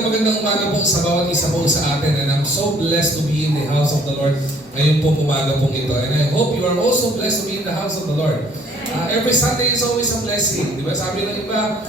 Magandang umaga po sa bawat isa po sa atin, and I'm so blessed to be in the house of the Lord ngayon po umaga pong ito. And I hope you are also blessed to be in the house of the Lord. Every Sunday is always a blessing. Di ba? Sabi ng iba,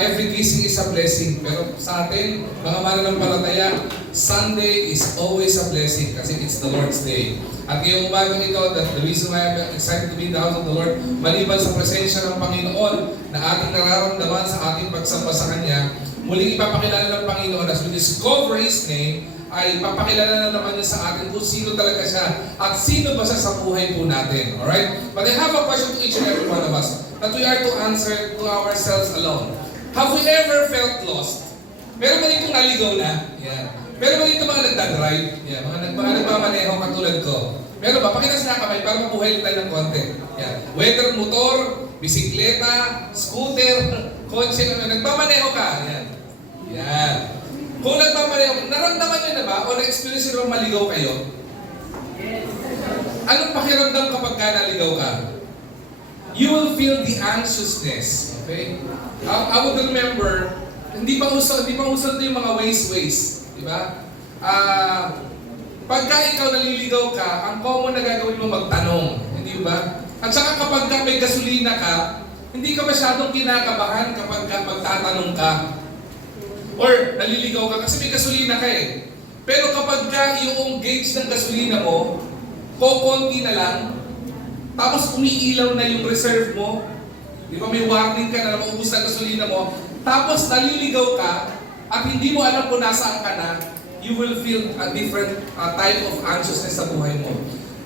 every gising is a blessing. Pero sa atin, mga mananampalataya, Sunday is always a blessing kasi it's the Lord's day. At ngayong umaga ito, the reason why I'm excited to be in the house of the Lord, maliban sa presensya ng Panginoon na ating nararamdaman sa ating pagsamba sa Kanya, muling ipapakilala ng Panginoon as we discover His name, ay ipapakilala na naman niya sa atin kung sino talaga siya at sino ba siya sa buhay po natin. Alright? But I have a question to each and every one of us that we are to answer to ourselves alone. Have we ever felt lost? Meron ba dito naligaw na? Yan. Meron ba dito mga nagdadrive? Yan. Mga nagmamaneho katulad ko. Meron ba? Pakita sa kamay para mabuhay tayo ng konti. Yan. Whether motor, bisikleta, scooter, kotse, nagmamaneho ka. Yan. Yan. Kung nagmamaneho, naramdaman nyo na ba o na-experience nyo maligaw kayo? Anong pakiramdam kapag ka naligaw ka? You will feel the anxiousness. Okay? I would remember, hindi pa uso yung mga ways. Di ba? Pagka ikaw naliligaw ka, ang common na gagawin mo magtanong. Hindi ba? At saka kapag ka may gasolina ka, hindi ka masyadong kinakabahan kapag ka magtatanong ka. Or naliligaw ka kasi may gasolina ka eh. Pero kapag ka yung gauge ng gasolina mo, kokonti na lang, tapos umiilaw na yung reserve mo, di ba may warning ka na maubos na gasolina mo, tapos naliligaw ka, at hindi mo alam kung nasaan ka na, you will feel a different type of anxiousness sa buhay mo.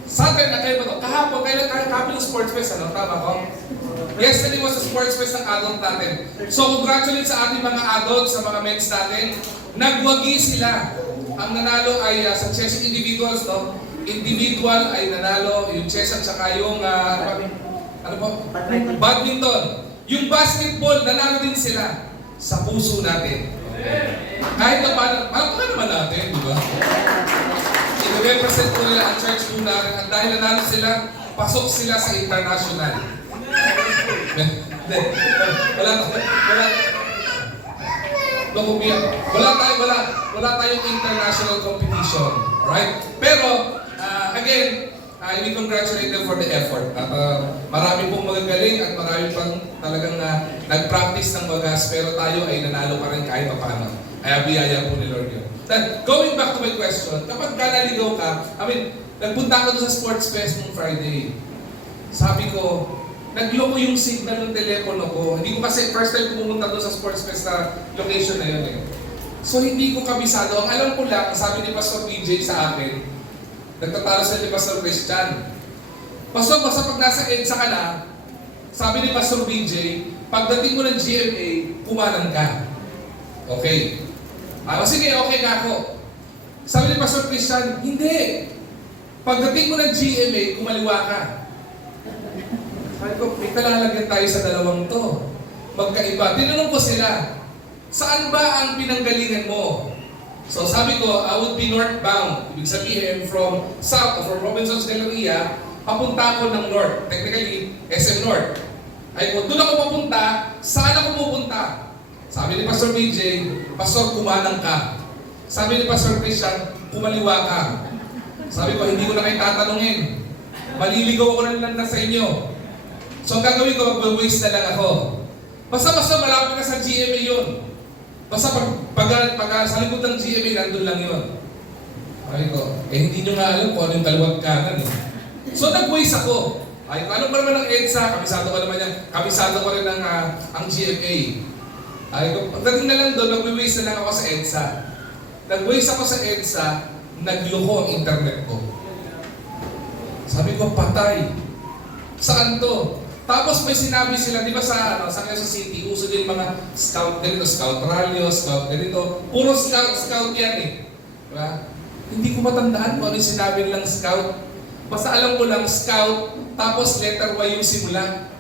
Sa atin, kayo ba ito? Kahapon yung sports fest, ano? Tama ko? Yesterday was a sports fest ng adult natin. So, congratulate sa ating mga adults, sa mga mens natin. Nagwagi sila. Ang nanalo ay sa chess individuals, no? Individual ay nanalo, yung chess at saka yung, ano po? Badminton. Yung basketball, nanalo din sila sa puso natin. Kahit na paano naman natin, di ba? I-represent po nila ang church po natin at dahil nanalo sila, pasok sila sa international. Wala tayong international competition. Alright? Pero, again, we congratulate them for the effort. At marami pong magagaling at marami pang talagang nag-practice ng wagas, pero tayo ay nanalo pa rin kahit paano. Kaya biyaya po ni Lord yun. Then, going back to my question, kapag ka naligaw ka, nagpunta ako doon sa sports fest nung Friday. Sabi ko, nagloko yung signal ng telepono ko. Hindi ko kasi first time pumunta doon sa sports fest na location na yun eh. So hindi ko kabisado. Ang alam ko lang, sabi ni Pastor PJ sa akin, nagtatalo sa ni Pastor Christian. Pastor, basta pag nasa EDSA ka na, sabi ni Pastor PJ, pagdating mo ng GMA, kumanan ka. Okay. Sige, okay ka ako. Sabi ni Pastor Christian, hindi. Pagdating mo ng GMA, kumaliwa ka. Sabi ko, may kalalagyan tayo sa dalawang to. Magkaiba. Tinanong ko sila, saan ba ang pinanggalingan mo? So sabi ko, I would be northbound. Ibig sabihin, from south, from Robinson's Galleria, papunta ako ng north. Technically, SM North. Ay ko, doon ako papunta, saan ako pupunta? Sabi ni Pastor BJ, Pastor, kumanang ka. Sabi ni Pastor Christian, kumaliwa ka. Sabi ko, hindi ko na kayo tatanungin. Maliligaw ko na lang na sa inyo. So ang gagawin ko, mag-waste na lang ako. Basta malapit na sa GMA yun. Basta pag sa likod ng GMA, nandun lang yun. Sabi ko, hindi nyo nga alam kung ano yung kaliwat kanan eh. So nag-waste ako. Ay, ano ba naman ang EDSA? Kabisado ko naman yan. Kabisado ko rin ang GMA. Ay, pagdating na lang doon, nag-waste na lang ako sa EDSA. Nag-waste ako sa EDSA, nagloko ang internet ko. Sabi ko, patay. Saan to? Tapos may sinabi sila, di ba sa Quezon City, uso din mga scout ganito, scout rally, scout ganito. Puro scout yan eh. Diba? Hindi ko matandaan kung ano yung sinabi nilang scout. Basta alam ko lang, scout, tapos letter Y yung simula.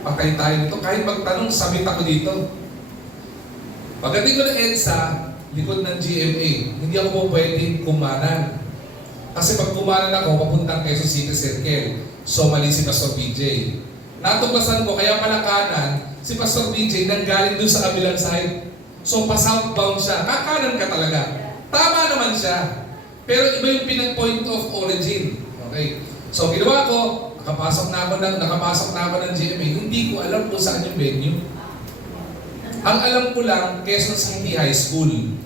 Patay tayo nito. Kahit magtanong, sabit ako dito. Pagdating ko ng EDSA, likod ng GMA, hindi ako po pwedeng kumanan. Kasi pag kumanan ako, papuntang Quezon City Circle. So mali si Pastor BJ. Natuklasan ko, kaya pala kanan, si Pastor BJ nanggaling doon sa kabilang side. So pa-southbound siya, kakanan ka talaga. Tama naman siya. Pero iba yung pinag-point of origin. Okay? So ginawa ko, nakapasok na ako ng GMA, hindi ko alam kung saan yung venue. Ang alam ko lang, Quezon City High School.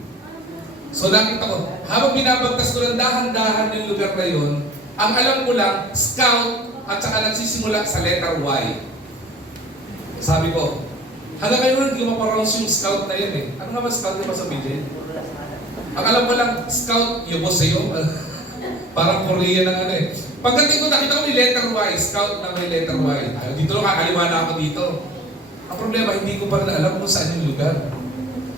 So nakita ko, habang binabagtas ko lang dahan-dahan yung lugar na yun, ang alam ko lang, scout at saka nagsisimula sa letter Y. Sabi ko, hanggang ngayon hindi maparouse yung scout na yun eh. Ano nga ba scout yung sa BJ? Ang alam ko lang, scout, yung boss sa'yo. Parang Korean ng ano eh. Pagdating ko, nakita ko may letter Y, scout na may letter Y. Dito lang kakaliwa na ako dito. Ang problema, hindi ko pa rin alam kung saan yung lugar.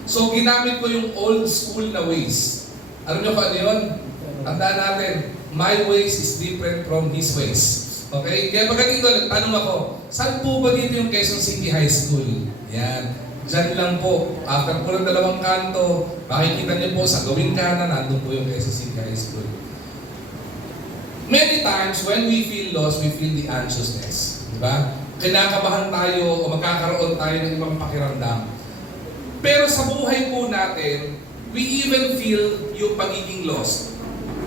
So, ginamit ko yung old school na ways. Alam niyo kung ano yun? Tandaan natin, my ways is different from his ways. Okay? Kaya pagdating doon, tanong ako, saan po ba dito yung Quezon City High School? Yan. Diyan lang po. After po ng 2 kanto, makikita niyo po sa gawing kanan, nandun po yung Quezon City High School. Many times, when we feel lost, we feel the anxiousness. Diba? Kinakabahan tayo o magkakaroon tayo ng ibang pakiramdam. Pero sa buhay po natin, we even feel yung pagiging lost.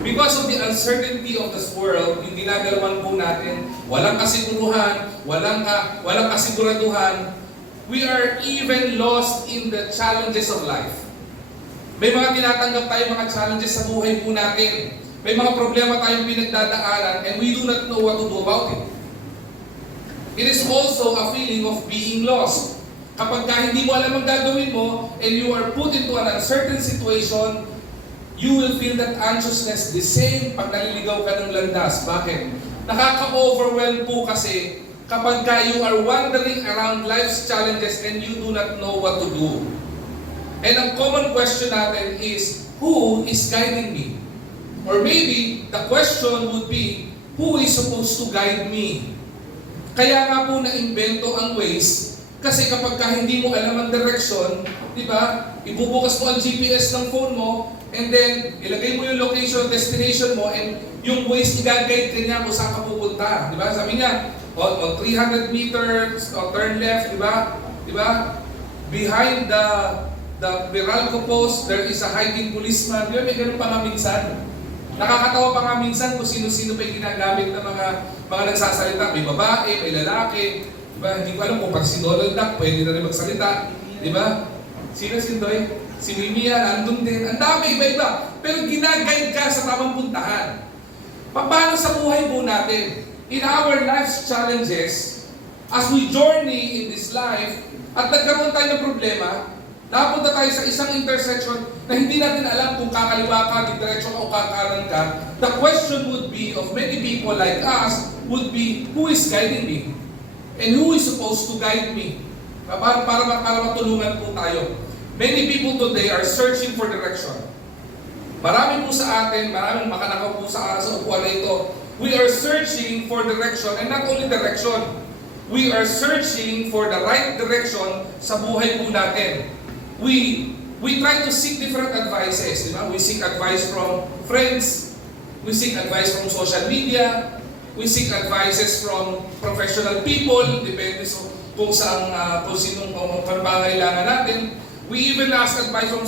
Because of the uncertainty of this world, yung ginagalawan po natin, walang kasiguruhan, walang kasiguraduhan, we are even lost in the challenges of life. May mga tinatanggap tayong mga challenges sa buhay po natin. May mga problema tayong pinagdadaanan and we do not know what to do about it. It is also a feeling of being lost. Kapag hindi mo alam ang gagawin mo and you are put into an uncertain situation, you will feel that anxiousness the same pag naliligaw ka ng landas. Bakit? Nakaka-overwhelm po kasi kapag you are wandering around life's challenges and you do not know what to do. And ang common question natin is, who is guiding me? Or maybe, the question would be, who is supposed to guide me? Kaya nga po na-invento ang Waze, kasi kapag hindi mo alam ang direction, di ba, ibubukas mo ang GPS ng phone mo, and then, ilagay mo yung location, destination mo, and yung Waze i-guide ka niya kung saan ka pupunta. Di ba? Sabi niya, on 300 meters, turn left, di ba? Di ba? Behind the Meralco post, there is a hiding policeman. Di ba? May ganun pa nga minsan. Nakakatawa pa nga minsan kung sino-sino pa yung ginagamit ng mga nagsasalita. May babae, may lalaki. Diba? Hindi ko alam kung pag si Donald Duck, pwede na rin magsalita. Diba? Sino si Doy? Si Mimia, nandun din. Ang dami, iba-iba. Pero ginaguide ka sa tamang puntahan. Paano sa buhay po natin? In our life's challenges, as we journey in this life, at nagkaroon tayo ng problema, napunta tayo sa isang intersection na hindi natin alam kung kakaliwa ka, diretso ka o kakanan ka. The question would be, of many people like us, would be, who is guiding me? And who is supposed to guide me? Para matulungan po tayo. Many people today are searching for direction. Marami po sa atin, maraming makanakaw po sa upuan na ito. We are searching for direction, and not only direction. We are searching for the right direction sa buhay po natin. We try to seek different advices. Diba? We seek advice from friends. We seek advice from social media. We seek advices from professional people, depende kung saan, kung sinong pangangailangan natin. We even ask advice from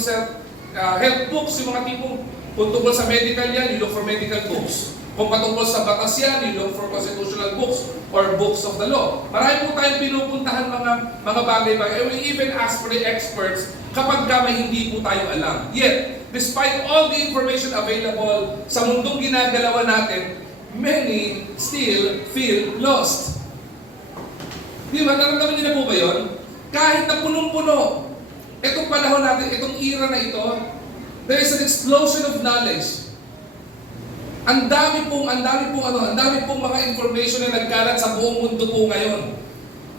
health books, yung mga tipong kung tungkol sa medical yan, you look for medical books. Kung patungkol sa batas yan, you look for constitutional books or books of the law. Marami po tayong pinupuntahan mga bagay-bagay. And we even ask for the experts kapag may hindi po tayo alam. Yet, despite all the information available sa mundong ginagalawan natin, many still feel lost. Di ba? Naramdaman niyo na po ba yun? Kahit na punong-puno, itong panahon natin, itong era na ito, there is an explosion of knowledge. Ang dami pong mga information na nagkalat sa buong mundo po ngayon.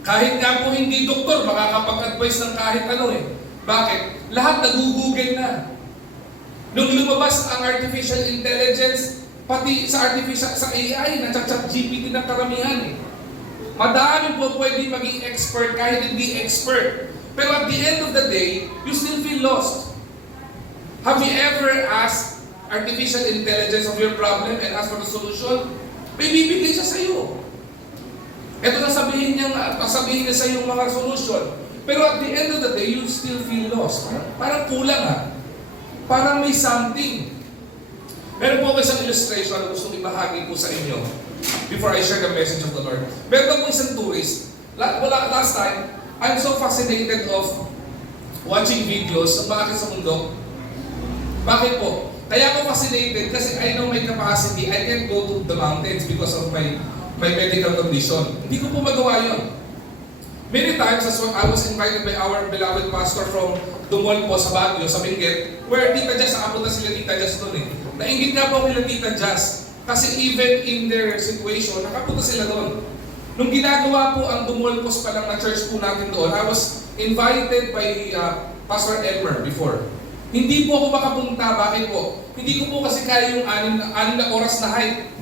Kahit nga po hindi doktor, makakapag-advise ng kahit ano eh. Bakit? Lahat nag-google na. Nung lumabas ang artificial intelligence, pati sa AI, nag-chat GPT ng karamihan eh. Madami po pwede maging expert kahit hindi expert. Pero at the end of the day, you still feel lost. Have you ever asked artificial intelligence of your problem and ask for the solution? May bibigay siya sa iyo. Ito sasabihin niya sa iyo mga solution. Pero at the end of the day, you still feel lost. Parang kulang ha. Parang may something. Meron po ako isang illustration na gustong ibahagi po sa inyo before I share the message of the Lord. Meron po isang tourist. Last time, I'm so fascinated of watching videos ng mga sa mundo. Bakit po? Kaya ako fascinated kasi I know my capacity. I can't go to the mountains because of my medical condition. Hindi ko po magawa yun. Many times, as I was invited by our beloved pastor from Dumol po sa Baguio, sa Benguet, where Tita Jazz, nakapunta sila Tita Jazz doon eh. Nainggit nga po nila Tita Jazz kasi even in their situation, nakapunta sila doon. Nung ginagawa po ang Dumol po pa lang na church po natin doon, I was invited by Pastor Elmer before. Hindi po ako makapunta. Bakit po? Hindi ko po kasi kaya yung 6 na oras na hike.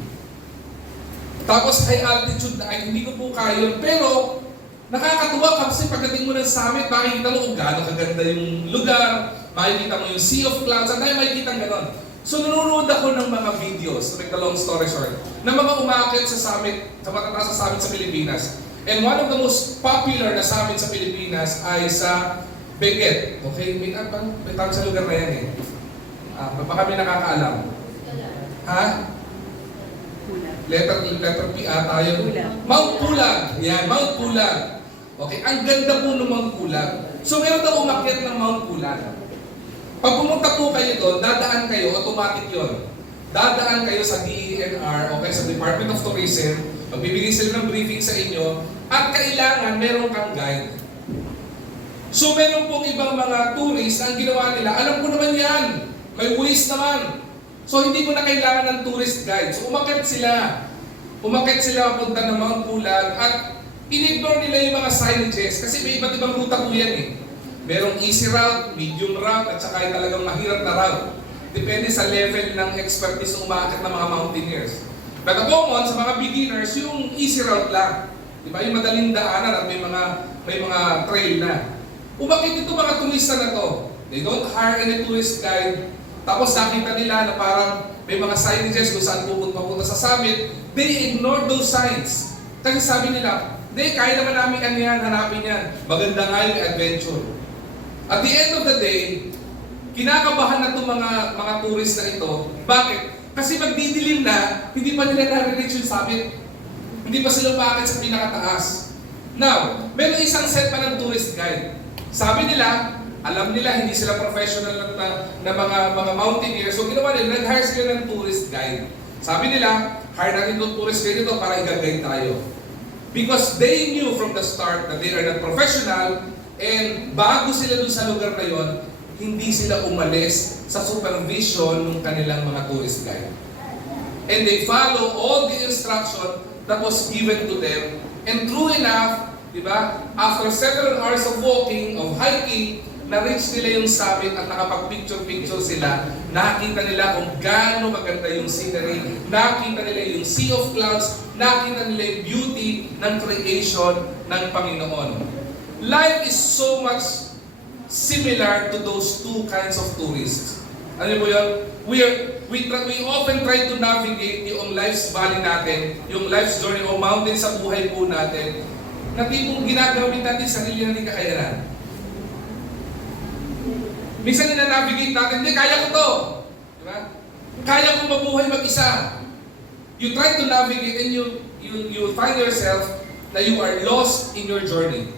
Tapos high altitude na hike, hindi ko po kaya yun. Pero, nakakatuwa kasi pagdating mo ng summit, makikita mo kung gaano kaganda yung lugar, makikita mo yung sea of clouds, at tayo makikita ganon. So nanonood ako ng mga videos, to make the long story short, na mga umaakit sa summit, sa matataas sa summit sa Pilipinas. And one of the most popular na summit sa Pilipinas ay sa Benguet. Okay? May tawag sa lugar na yan eh. Baka may nakakaalam. Ha? Letter P tayo. Mount Pulag. Yan, Mount Pulag. Okay, ang ganda po ng Mount Pulag. So meron daw umakyat ng Mount Pulag. Pag pumunta po kayo doon, dadaan kayo, automatic yon. Dadaan kayo sa DENR, okay, sa Department of Tourism, magbibigay sila ng briefing sa inyo, at kailangan meron kang guide. So meron pong ibang mga tourists, ang ginawa nila, alam ko naman yan, may waste naman. So hindi ko na kailangan ng tourist guide. So umakyat sila punta ng Mount Pulag at in-ignore nila yung mga signages kasi may iba't ibang ruta po yan eh. Merong easy route, medium route, at saka yung talagang mahirap na route. Depende sa level ng expertise ng umakyat ng mga mountaineers. But common sa mga beginners, yung easy route lang. Diba? Yung madaling daanan at may mga trail na. Umakyat ito mga turista na to. They don't hire any tourist guide. Tapos nakita nila na parang may mga signages kung saan pupunta sa summit. They ignore those signs. Kasi sabi nila, kaya naman namin hanapin yan. Maganda nga yung adventure. At the end of the day, kinakabahan na itong mga tourist na ito. Bakit? Kasi magdidilim na, hindi pa nila na-reach yung summit. Hindi pa sila umakit sa pinakataas. Now, meron isang set pa ng tourist guide. Sabi nila, alam nila hindi sila professional na mga mountaineers. So ginawa nila, nag-hire sila ng tourist guide. Sabi nila, hire natin itong tourist guide ito para i-guide tayo. Because they knew from the start that they are not professional, and bago sila dun sa lugar na yon, hindi sila umalis sa supervision ng kanilang mga tourist guide. And they follow all the instruction that was given to them. And true enough, diba, after several hours of walking, of hiking, na-reach nila yung summit at nakapag-picture-picture sila, nakita nila kung gaano maganda yung scenery, nakita nila yung sea of clouds, nakita nila yung beauty ng creation ng Panginoon. Life is so much similar to those two kinds of tourists. Ano po yun? We often try to navigate yung life's valley natin, yung life's journey o mountain sa buhay po natin, na tipong ginagawin natin sarili natin kakayanan. Minsan nina-navigate natin, hindi, kaya ko to. Diba? Kaya kong mabuhay mag-isa. You try to navigate and you find yourself na you are lost in your journey.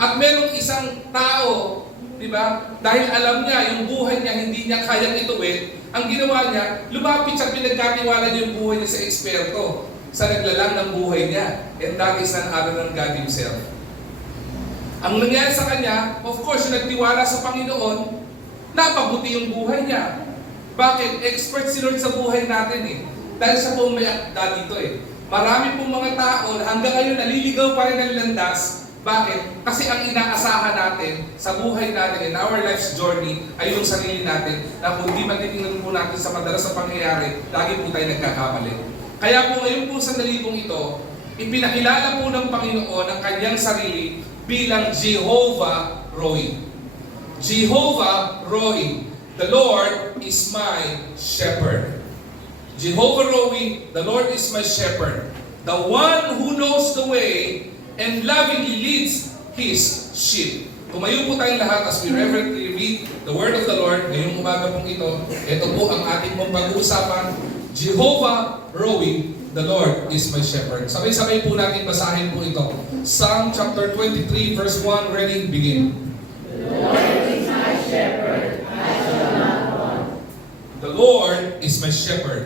At merong isang tao, diba, dahil alam niya, yung buhay niya, hindi niya kayang ituwid, ang ginawa niya, lumapit siya, pinagkatiwala niya yung buhay niya sa eksperto, sa naglalang ng buhay niya. And that is none other than God Himself. Ang nangyari sa kanya, of course, yung nagtiwala sa Panginoon, napabuti yung buhay niya. Bakit? Expert si Lord sa buhay natin eh. Dahil siya po may akda dito eh. Marami pong mga tao na hanggang ngayon naliligaw pa rin ng landas. Bakit? Kasi ang inaasahan natin sa buhay natin, in our life's journey, ay yung sarili natin na kung di matitingnan po natin sa madalas sa pangyayari, lagi po tayo nagkakamali. Kaya po ngayon po sandali pong ito, ipinakilala po ng Panginoon ang kanyang sarili bilang Jehovah Rohi. Jehovah Rohi, the Lord is my shepherd. Jehovah Rohi, the Lord is my shepherd. The one who knows the way and lovingly leads His sheep. Tumayo po tayong lahat as we reverently read the word of the Lord. Ngayong umaga pong ito, ito po ang ating pong pag-uusapan. Jehovah Rohi, the Lord is my shepherd. Sabay-sabay po natin basahin po ito. Psalm chapter 23 verse 1, ready, begin. The Lord is my shepherd, I shall not want. The Lord is my shepherd,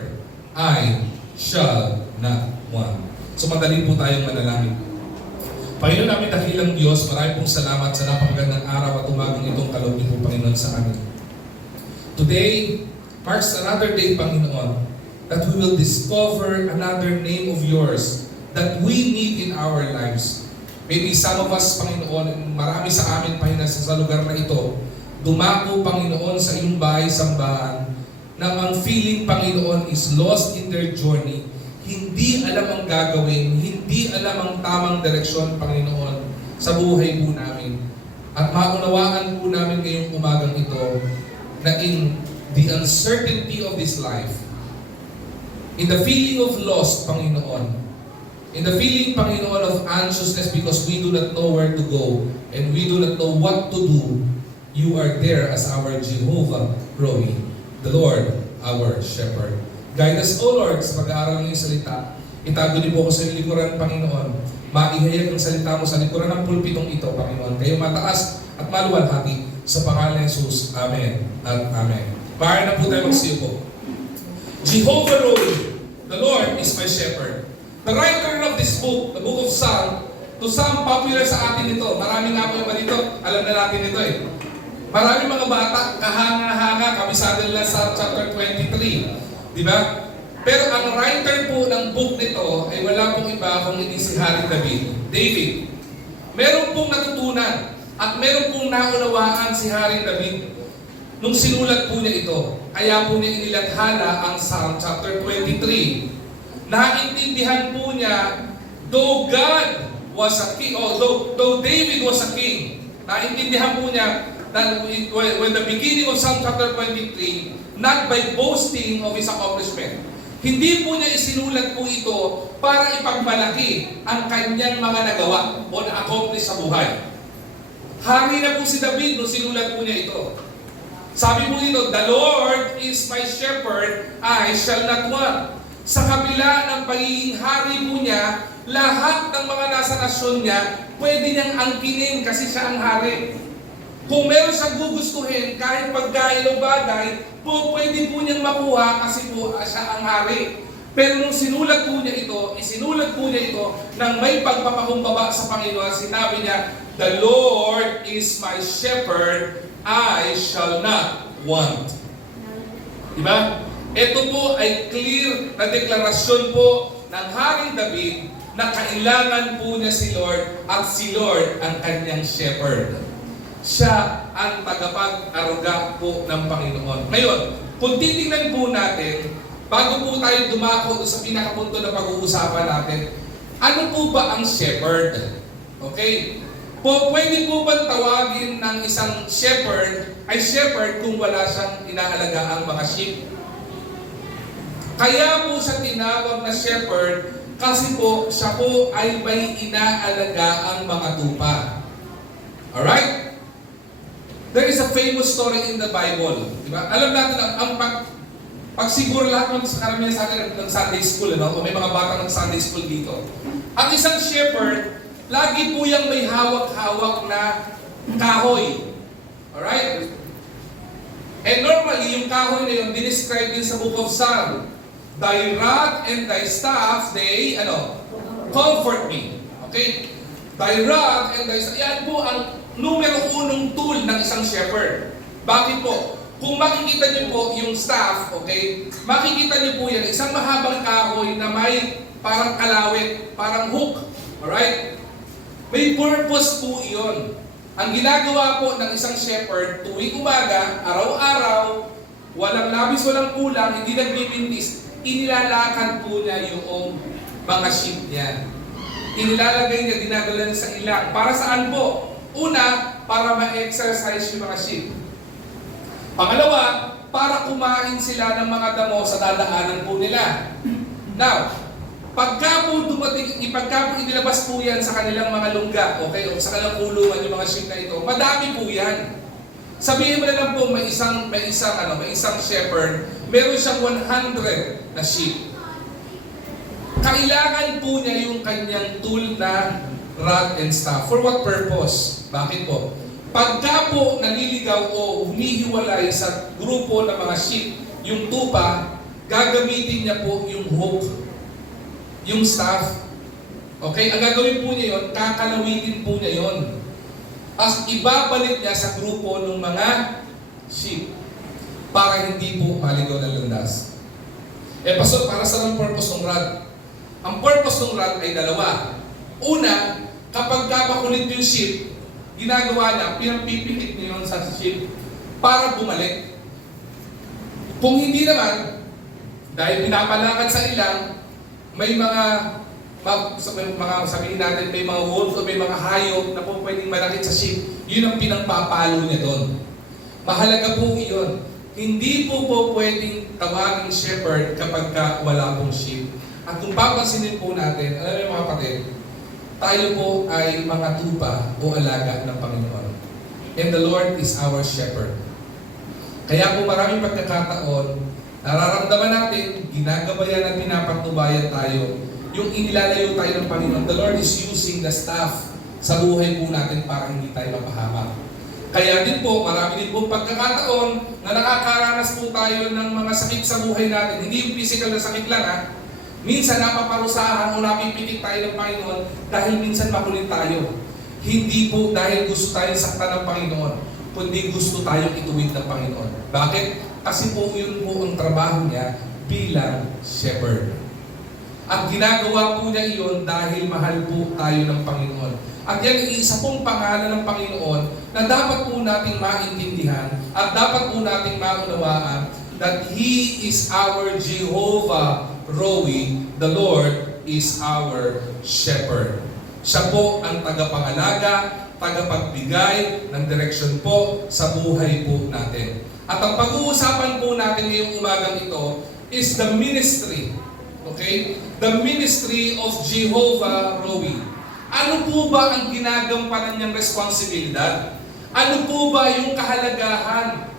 I shall not want. So madali po tayong manalangin. Panginoon namin dakilang Diyos, marami pong salamat sa napakagandang araw at umagang itong kaloob niyo po, Panginoon, sa amin. Today marks another day, Panginoon, that we will discover another name of yours that we need in our lives. Maybe some of us, Panginoon, marami sa amin, Panginoon, sa lugar na ito, dumako, Panginoon, sa iyong bahay-sambahan, na ang feeling, Panginoon, is lost in their journey. Hindi alam ang gagawin, hindi alam ang tamang direksyon, Panginoon, sa buhay po namin. At maunawaan po namin ngayong umagang ito na in the uncertainty of this life, in the feeling of loss, Panginoon, in the feeling, Panginoon, of anxiousness because we do not know where to go and we do not know what to do, you are there as our Jehovah Rohi, the Lord, our Shepherd. Guide us, O Lord, sa pag-aaral ng iyong salita. Itago din po ko sa iyong likuran, Panginoon. Maihayag ang salita mo sa likuran ng pulpitong ito, Panginoon. Kayo mataas at maluwalhati sa pangalan ni Jesus. Amen at Amen. Pahari na po tayo magsiupo. Jehovah Rohi, the Lord is my shepherd. The writer of this book, the book of Psalm, to some popular sa atin ito. Marami nga po yung dito, alam na natin ito eh. Marami mga bata, kahanga-hanga, kabisado nila sa chapter 23. Diba? Pero ang writer po ng book nito ay wala pong iba kung hindi si Haring David. Meron pong natutunan at meron pong naunawaan si Haring David nung sinulat po niya ito. Kaya po niya inilathala ang Psalm chapter 23. Naintindihan po niya, though God was a king, or though David was a king, naintindihan po niya that when the beginning of Psalm chapter 23, not by boasting of his accomplishment. Hindi po niya isinulat po ito para ipagmalaki ang kanyang mga nagawa o na-accomplish sa buhay. Hari na po si David nung sinulat po niya ito. Sabi po dito, the Lord is my shepherd, I shall not want. Sa kabila ng pagiging hari po niya, lahat ng mga nasa nasyon niya, pwede niyang angkinin kasi siya ang hari. Kung meron siyang gugustuhin, kahit pagkain o bagay, pwede po niyang makuha kasi po siya ang hari. Pero nung sinulat po niya ito, isinulat po niya ito nang may pagpapakumbaba sa Panginoon. Sinabi niya, the Lord is my shepherd, I shall not want. Diba? Ito po ay clear na deklarasyon po ng Haring David na kailangan po niya si Lord at si Lord ang kanyang shepherd. Siya ang tagapag-aruga po ng Panginoon. Ngayon, kung titingnan po natin, bago po tayo dumako sa pinakapunto na pag-uusapan natin, ano po ba ang shepherd? Okay? Pwede po ba tawagin ng isang shepherd ay shepherd kung wala siyang inaalagaan mga sheep? Kaya po siya tinawag na shepherd kasi po siya po ay may inaalagaang mga tupa. Alright? There is a famous story in the Bible. Diba? Alam natin ang pag siguro lahat ng karamihan sa atin ng Sunday school, o may mga bata ng Sunday school dito. Ang isang shepherd, lagi po yung may hawak-hawak na kahoy. Alright? And normally, yung kahoy na yun, dinescribe din sa book of Psalm. Thy rod and thy staff, they, comfort me. Okay? Thy rod and thy staff. Yan po ang numero unong tool ng isang shepherd. Bakit po? Kung makikita niyo po yung staff, okay, makikita niyo po yan, isang mahabang kahoy na may parang kalawit, parang hook. Alright? May purpose po iyon. Ang ginagawa po ng isang shepherd, tuwing umaga, araw-araw, walang labis, walang kulang, hindi nagbibintis, inilalakad po niya yung mga sheep niya. Inilalagay niya, dinadala niya sa ilang. Para saan po? Una, para ma-exercise yung mga sheep. Pangalawa, para kumain sila ng mga damo sa dadaanan po nila. Now, pagka po dumating ipagka po inilabas po yan sa kanilang mga lungga, okay, o sa kanilang kulungan yung mga sheep na ito, madami po yan. Sabihin mo na lang po may isang shepherd, meron siyang 100 na sheep. Kailangan po niya yung kanyang tool na rod and staff. For what purpose? Bakit po? Pagka po naliligaw o humihiwalay sa grupo ng mga sheep, yung tupa, gagamitin niya po yung hook, yung staff. Okay? Ang gagawin po niya yun, kakalawitin po niya yun. As ibabalik niya sa grupo ng mga sheep para hindi po maligaw ng landas. Pastor, para sa ang purpose ng rod? Ang purpose ng rod ay dalawa. Una, kapag kapakulit yung sheep, ginagawa niya, pinapipikit niya yun sa sheep para bumalik. Kung hindi naman, dahil pinapalakad sa ilang, may mga sabihin natin, may mga wolves o may mga hayop na po pwedeng malakit sa sheep, yun ang pinagpapalo niya doon. Mahalaga po yun. Hindi po pwedeng tawaging shepherd kapag wala pong sheep. At kung papansinin po natin, alam niyo mga kapatid, tayo po ay mga tupa o alaga ng Panginoon. And the Lord is our shepherd. Kaya po maraming pagkakataon, nararamdaman natin, ginagabayan at pinapatubayan tayo, yung inilalayo tayo ng Panginoon. The Lord is using the staff sa buhay po natin para hindi tayo mapahamak. Kaya din po, marami din po pagkakataon na nakakaranas po tayo ng mga sakit sa buhay natin. Hindi yung physical na sakit lang ha. Minsan napaparusahan o napipitik tayo ng Panginoon dahil minsan makulit tayo. Hindi po dahil gusto tayong saktan ng Panginoon, kundi gusto tayong ituwid ng Panginoon. Bakit? Kasi po yun po ang trabaho niya bilang shepherd. At ginagawa po niya iyon dahil mahal po tayo ng Panginoon. At yan isa pong pangalan ng Panginoon na dapat po nating maintindihan at dapat po nating maunawaan that He is our Jehovah Rohi, the Lord is our shepherd. Siya po ang tagapangalaga, tagapagbigay ng direksyon po sa buhay po natin. At ang pag-uusapan po natin ngayong umagang ito is the ministry. Okay? The ministry of Jehovah Rohi. Ano po ba ang ginagampanan niyang responsibilidad? Ano po ba yung kahalagahan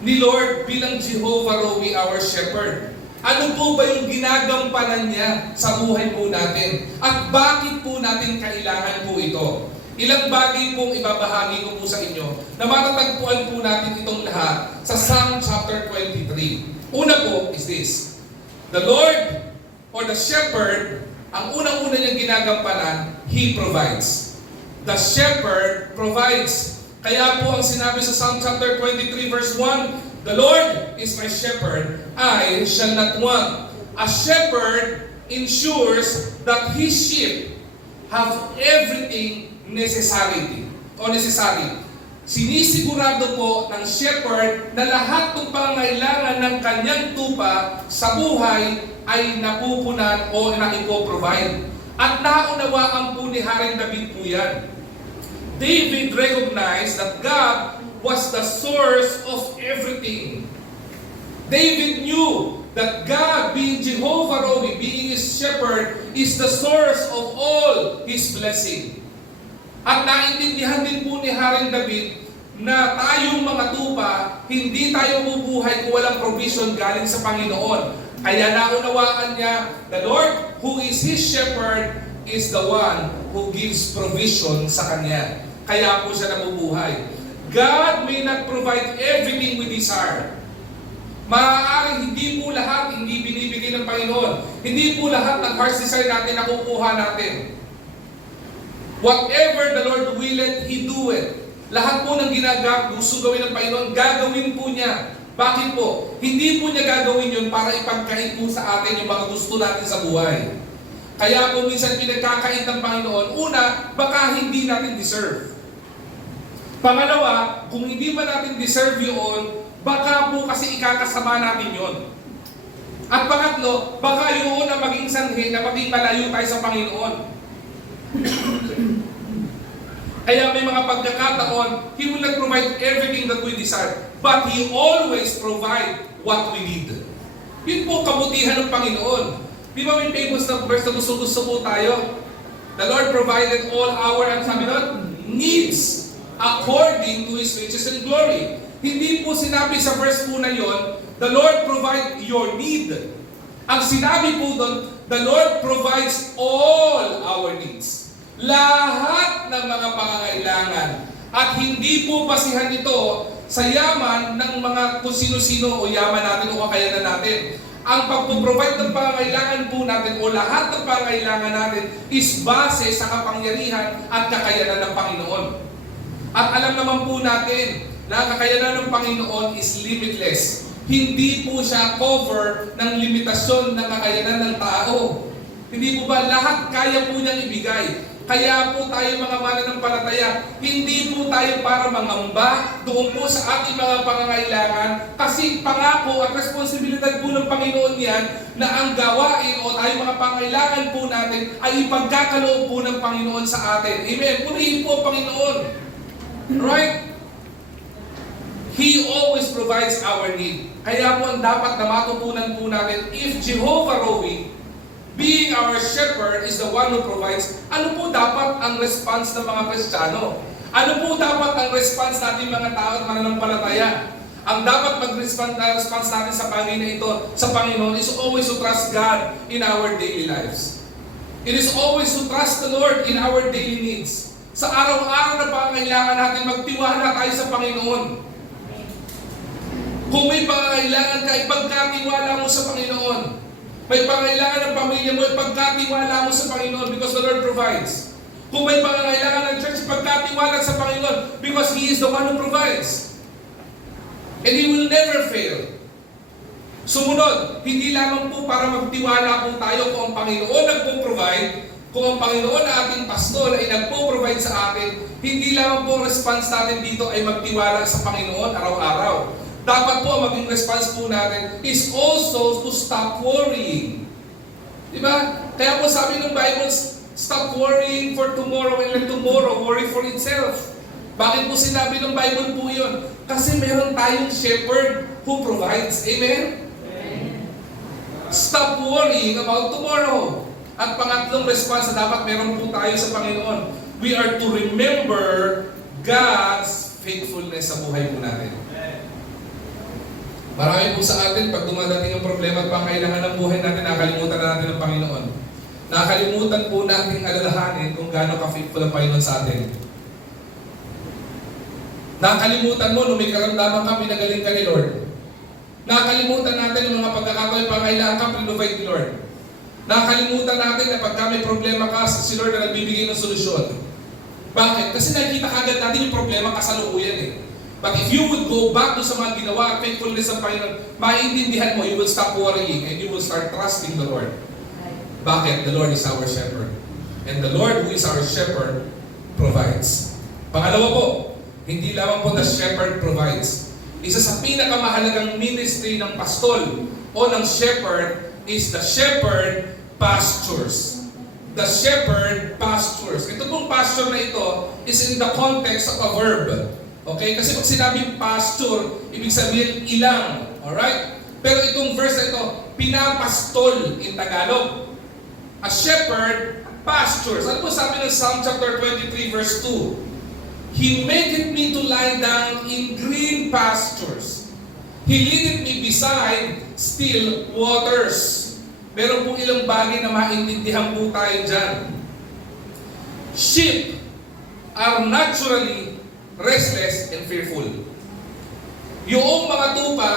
ni Lord bilang Jehovah Rohi, our shepherd? Ano po ba yung ginagampanan niya sa buhay po natin? At bakit po natin kailangan po ito? Ilang bagay pong ibabahagi ko po sa inyo na matatagpuan po natin itong lahat sa Psalm chapter 23. Una po is this. The Lord or the shepherd, ang unang-una niyang ginagampanan, He provides. The shepherd provides. Kaya po ang sinabi sa Psalm chapter 23 verse 1, the Lord is my shepherd, I shall not want. A shepherd ensures that his sheep have everything necessary. Sinisigurado po ng shepherd na lahat ng pangangailangan ng kanyang tupa sa buhay ay napupunan o naipo-provide. At naunawaan po ni Haring David po yan. David recognized that God was the source of everything. David knew that God, being Jehovah Rohi, being his shepherd, is the source of all his blessing. At naintindihan din po ni Haring David na tayong mga tupa, hindi tayo bubuhay kung walang provision galing sa Panginoon. Kaya naunawaan niya, the Lord who is his shepherd is the one who gives provision sa kanya. Kaya po siya nabubuhay. God may not provide everything we desire. Maaaring hindi po lahat hindi binibigay ng Panginoon. Hindi po lahat ng heart's desire natin nakukuha natin. Whatever the Lord willeth, He doeth. Lahat po ng gusto gawin ng Panginoon, gagawin po niya. Bakit po? Hindi po niya gagawin yun para ipagkait po sa atin yung mga gusto natin sa buhay. Kaya po minsan pinagkakait ng Panginoon, una, baka hindi natin deserve. Pangalawa, kung hindi ba natin deserve yun, baka po kasi ikakasama natin yun. At pangatlo, baka yun na maging sanhi na maging malayo tayo sa Panginoon. Kaya may mga pagkakataon, He will not provide everything that we desire, but He always provide what we need. Yun po kabutihan ng Panginoon. Di ba may famous na verse na gusto po tayo? The Lord provided all our, ang sabi nun, needs according to His riches and glory. Hindi po sinabi sa verse po na yon, the Lord provide your need. Ang sinabi po doon, the Lord provides all our needs. Lahat ng mga pangangailangan. At hindi po basihan ito sa yaman ng mga kung sino-sino o yaman natin o kakayanan natin. Ang pagpo-provide ng pangangailangan po natin o lahat ng pangangailangan natin is base sa kapangyarihan at kakayanan ng Panginoon. At alam naman po natin na ang kakayanan ng Panginoon is limitless. Hindi po siya cover ng limitasyon ng kakayanan ng tao. Hindi po ba lahat kaya po niyang ibigay? Kaya po tayo mga mananampalataya, hindi po tayo para mangamba doon po sa ating mga pangangailangan kasi pangako at responsibilidad po ng Panginoon yan na ang gawain o tayo mga pangangailangan po natin ay ipagkakaloob po ng Panginoon sa atin. Amen. Purihin po ang Panginoon. Right? He always provides our need. Kaya po ang dapat na matutunan po natin, if Jehovah Rohi, being our shepherd, is the one who provides, ano po dapat ang response ng mga Kristiyano? Ano po dapat ang response natin mga tao at mananampalataya? Ang dapat response natin sa bagay na ito, sa Panginoon, is always to trust God in our daily lives. It is always to trust the Lord in our daily needs. Sa araw-araw na pangangailangan natin, magtiwala tayo sa Panginoon. Kung may pangangailangan ka, ipagkatiwala mo sa Panginoon. May pangangailangan ng pamilya mo, ipagkatiwala mo sa Panginoon because the Lord provides. Kung may pangangailangan ng church, ipagkatiwala sa Panginoon because He is the one who provides. And He will never fail. Sumunod, hindi lamang po para magtiwala po tayo kung ang Panginoon nagpo-provide, kung ang Panginoon na ating pastor ay nagpo-provide sa atin, hindi lamang po ang response natin dito ay magtiwala sa Panginoon araw-araw. Dapat po ang maging response po natin is also to stop worrying. Diba? Kaya po sabi ng Bible, stop worrying for tomorrow and let tomorrow worry for itself. Bakit po sinabi ng Bible po yun? Kasi meron tayong shepherd who provides. Amen? Stop worrying about tomorrow. At pangatlong response na dapat meron po tayo sa Panginoon, we are to remember God's faithfulness sa buhay po natin. Marami po sa atin, pag dumadating ang problema at pangkailangan ng buhay natin, nakalimutan na natin ang Panginoon. Nakalimutan po natin alalahanin kung gaano ka-faithful ang Panginoon sa atin. Nakalimutan mo, nung may karamdaman ka, pinagaling ka ni Lord. Nakalimutan natin yung mga pagkakataon, pangkailangan ka, pinrovide ni Lord. Nakalimutan natin na pagka may problema ka, si Lord na nagbibigay ng solusyon. Bakit? Kasi nakikita agad natin yung problema kasalukuyan eh. But if you would go back to sa mga ginawa at faithfulness ng Panginoon, maintindihan mo, you will stop worrying and you will start trusting the Lord. Bakit? The Lord is our shepherd. And the Lord who is our shepherd provides. Pangalawa po, hindi lamang po the shepherd provides. Isa sa pinakamahalagang ministry ng pastol o ng shepherd is the shepherd pastures. The shepherd pastures. Ito pong pasture na ito is in the context of a verb. Okay? Kasi pag sinabing pasture, ibig sabihin ilang. Alright? Pero itong verse na ito, pinapastol in Tagalog. A shepherd pastures. Ano po sabi ng Psalm chapter 23 verse 2? He maketh me to lie down in green pastures. He leadeth me beside still waters. Meron pong ilang bagay na maintindihan po tayo dyan. Sheep are naturally restless and fearful. Yung mga tupa,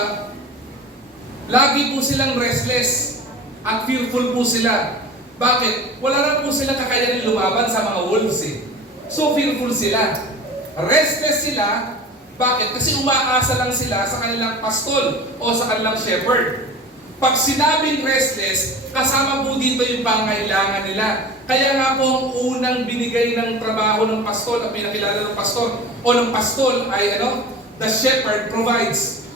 lagi po silang restless at fearful po sila. Bakit? Wala na po silang kakayanin lumaban sa mga wolves eh. So fearful sila. Restless sila. Bakit? Kasi umaasa lang sila sa kanilang pastol o sa kanilang shepherd. Pag sinabing restless, kasama po dito yung pangailangan nila. Kaya nga po ang unang binigay ng trabaho ng pastol, ang pinakilala ng pastor o ng pastol ay the shepherd provides.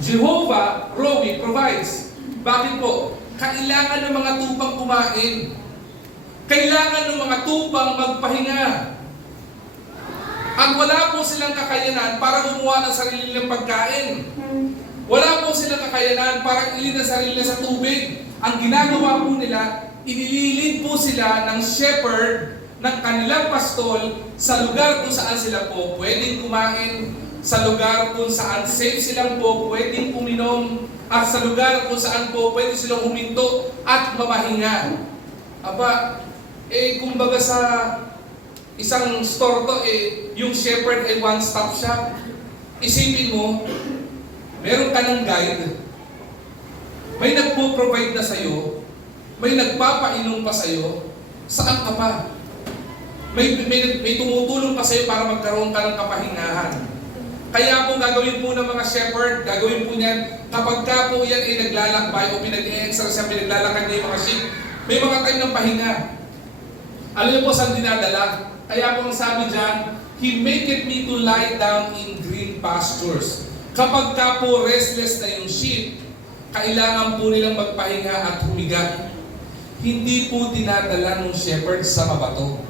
Jehovah Rohi provides. Bakit po? Kailangan ng mga tupang kumain. Kailangan ng mga tupang magpahinga. At wala po silang kakayanan para gumawa ng sarili nilang pagkain. Wala po silang kakayanan para ilin ang sarili sa tubig. Ang ginagawa po nila, inililid po sila ng shepherd ng kanilang pastol sa lugar kung saan sila po pwedeng kumain, sa lugar kung saan safe silang po pwedeng uminom, at sa lugar kung saan po pwede silang huminto at mamahinga. Aba, kumbaga sa isang store to, yung shepherd ay one-stop shop. Isipin mo, meron ka ng guide, may nagpo-provide na sa'yo, may nagpapainom pa sa'yo, saan ka pa? May tumutulong pa sa'yo para magkaroon ka ng kapahingahan. Kaya po gagawin po ng mga shepherd, gagawin po niyan, kapag ka po yan ay naglalakbay o pinag-e-exercise, pinaglalakad niya yung mga sheep, may mga time ng pahinga. Alam niyo po saan dinadala? Kaya po ang sabi dyan, He maketh me to lie down in green pastures. Kapag ka po restless na yung sheep, kailangan po nilang magpahinga at humiga. Hindi po dinadala ng shepherd sa mabato.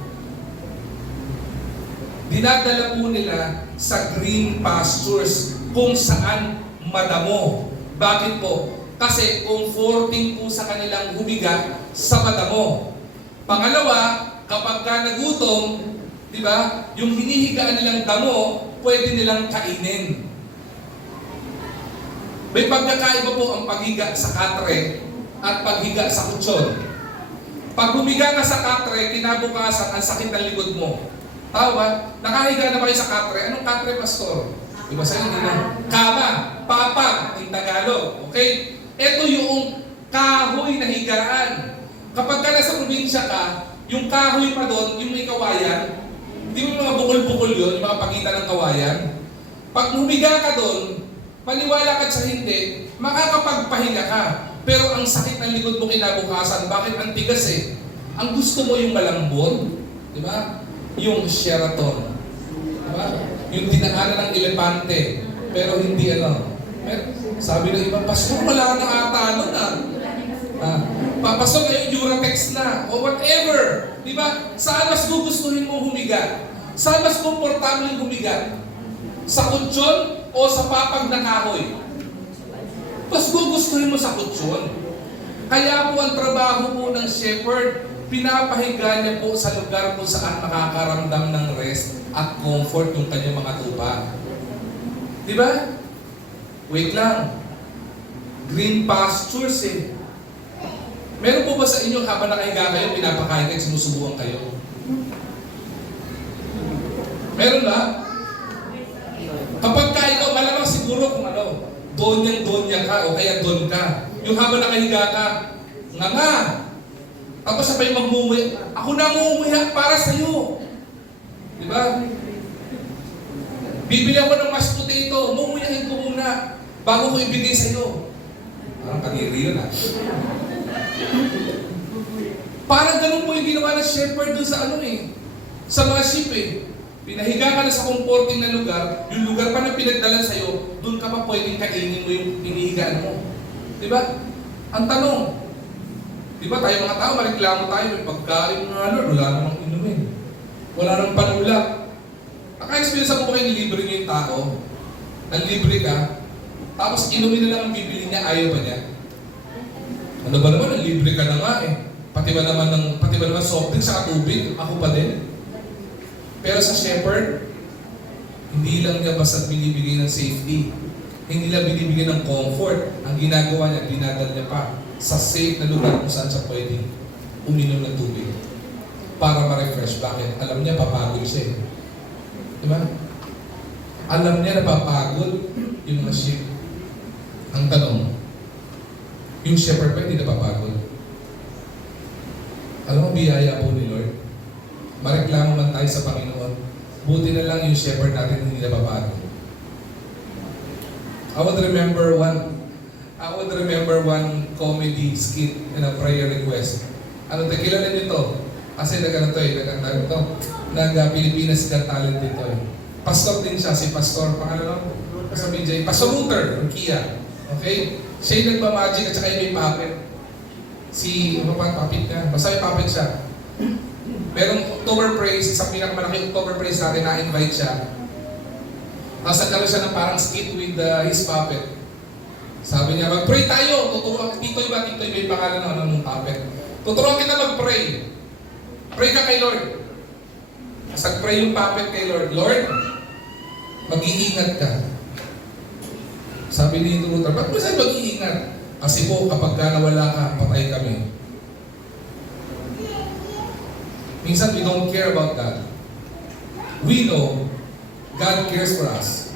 Dinadala po nila sa green pastures kung saan madamo. Bakit po? Kasi comforting po sa kanilang humiga sa madamo. Pangalawa, kapag ka nagutom, di ba, yung hinihigaan nilang damo, pwede nilang kainin. May pagkakaiba po ang paghiga sa katre at paghiga sa kutsyon. Pag humiga ka sa katre, kinabukasan, ang sakit ng likod mo. Tawa, nakahiga na ba kayo sa katre? Anong katre, pastor? Diba sa'yo, hindi na? Kama, papang, in Tagalog. Okay? Ito yung kahoy na higaan. Kapag ka nasa probinsya ka, yung kahoy pa doon, yung may kawayan, hindi mo mga bukol-bukol yun, yung mga pagitan ng kawayan. Pag humiga ka doon, paniwala ka sa hindi, makakapagpahinga ka. Pero ang sakit ng likod mo kinabukasan, bakit ang tigas eh? Ang gusto mo yung malambot, di ba? Yung Sheraton, di ba? Yung dinaanan ng elepante, pero hindi ano. Sabi ng iba, pastor, wala na ata nun papasok na yung Duratex na, o whatever. Di ba? Saan mas gugustuhin mo humiga? Saan mas komportable humiga? Sa kutsyon o sa papag na kahoy? Mas gugustuhin mo sa kutsyon. Kaya po ang trabaho po ng shepherd, pinapahiga niya po sa lugar kung saan makakaramdam ng rest at comfort yung kanyang mga tupa. Di ba? Wait lang. Green pastures eh. Meron po ba sa inyo habang nakahiga kayo, pinapakain kayo, sinusubukan kayo? Meron ba? Kapag kain ka, malamang siguro kung ano, donya ka o kaya don ka. Yung habang nakahiga ka, nga. Tapos sabay magmumuya, ako na mumuya para sa'yo. Di ba? Bibili ako ng mashed potato, mumuyahin ko muna bago ko ibigay sa'yo. Parang kaniri yun Parang ganun po yung ginawa ng shepherd dun sa sa mga sheep eh. Pinahiga ka na sa comforting na lugar, yung lugar pa na pinagdalan sa'yo, dun ka pa pwedeng kainin mo yung hinihigaan mo. Di ba? Ang tanong, di ba tayo mga tao, mareklamo tayo, may pagkain na Lord, wala namang inumin. Wala namang panulak. Naka-experience ako kayo, nilibre niyo yung tao, nanlibre ka, tapos inumin na lang ang bibili niya, ayaw pa niya. Ano ba naman, nanlibre ka na nga eh. Pati ba naman soft drink sa tubig, ako pa din. Pero sa shepherd, hindi lang niya basta binibigay ng safety. Hindi lang binibigay ng comfort. Ang ginagawa niya, dinadal niya pa sa safe na lugar kung saan siya pwedeng uminom ng tubig. Para ma-refresh. Bakit? Alam niya, papagod siya. Diba? Alam niya na papagod yung mga sheep. Ang tanong, yung shepherd pa hindi napapagod. Alam mo, biyaya po ni Lord. Mareklamo man tayo sa Panginoon. Buti na lang yung shepherd natin hindi napapagod. I would remember one comedy skit in a prayer request. Kilala niyo to? Kasi nag-Pilipinas Got Talent dito eh. Pastor din siya, si Pastor, Pastor BJ, Pastor Luther, Kia. Okay? Siya yung nagmamagic at saka yung may puppet. Puppet niya. Basta may puppet siya. Merong October Praise, isang pinakamalaki October Praise natin, na-invite siya. Tapos nagkaroon siya ng parang skit with his puppet. Sabi niya, mag-pray tayo. Tuturuan, Titoy ba yung pangalan ng anong puppet? Tuturuan kita mag-pray. Pray ka kay Lord. As nag-pray yung puppet kay Lord, Lord, mag-iingat ka. Sabi ni Luther, ba't mo sa'yo mag-iingat? Kasi po, kapag ka nawala ka, patay kami. Minsan, we don't care about God. We know God cares for us.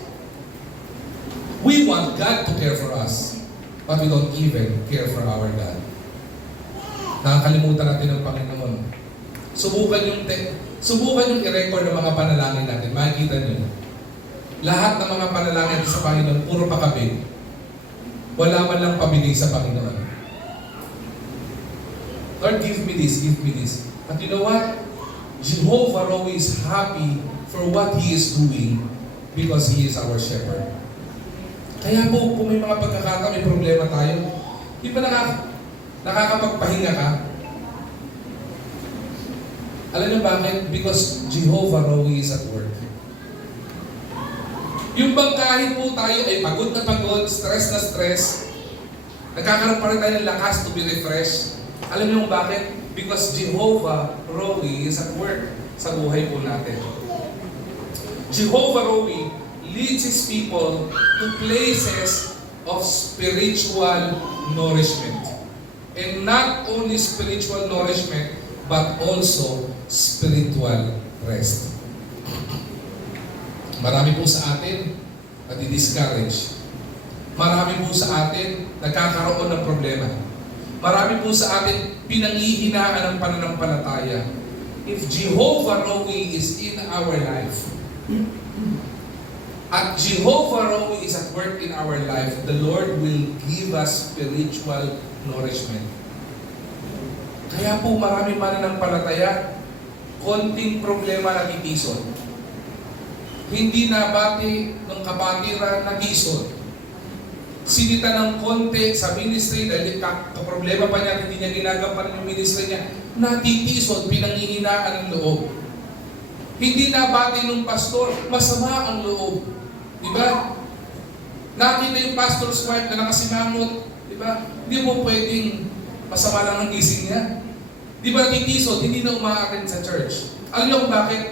We want God to care for us, but we don't even care for our God. Nakakalimutan natin ang Panginoon. Subukan yung i-record ng mga panalangin natin. Makikita nyo. Lahat ng mga panalangin natin sa Panginoon, puro pakabig. Wala man lang pabili sa Panginoon. Lord, give me this, give me this. But you know what? Jehovah Rohi is happy for what He is doing because He is our shepherd. Kaya po, kung may mga pagkakataon, may problema tayo, di ba nakakapagpahinga ka? Alam niyo bakit? Because Jehovah Rohi is at work. Yung bang kahit po tayo ay pagod na pagod, stress na stress, nagkakaroon pa rin tayo ng lakas to be refreshed. Alam niyo bakit? Because Jehovah Rohi is at work sa buhay po natin. Jehovah Rohi leads His people to places of spiritual nourishment. And not only spiritual nourishment, but also spiritual rest. Marami po sa atin nadi-discourage. Marami po sa atin nagkakaroon ng problema. Marami po sa atin pinanghihinaan ng pananampalataya. If Jehovah Rohi is in our life, at Jehovah Rohi is at work in our life, the Lord will give us spiritual nourishment. Kaya po maraming mananampalataya, konting problema natitison. Hindi nabati ng kapatiran natison. Sinita ng konti sa ministry dahil kaproblema pa niya, hindi niya ginagampanan yung ministry niya, natitison, pinanghihinaan ng loob. Hindi nabati ng pastor, masama ang loob. Diba? Nakita yung pastor's wife na nakasimangot, diba? Hindi mo pwedeng masama lang ang gising niya. Diba natitison, hindi na umaakin sa church. Alam niyo kung bakit?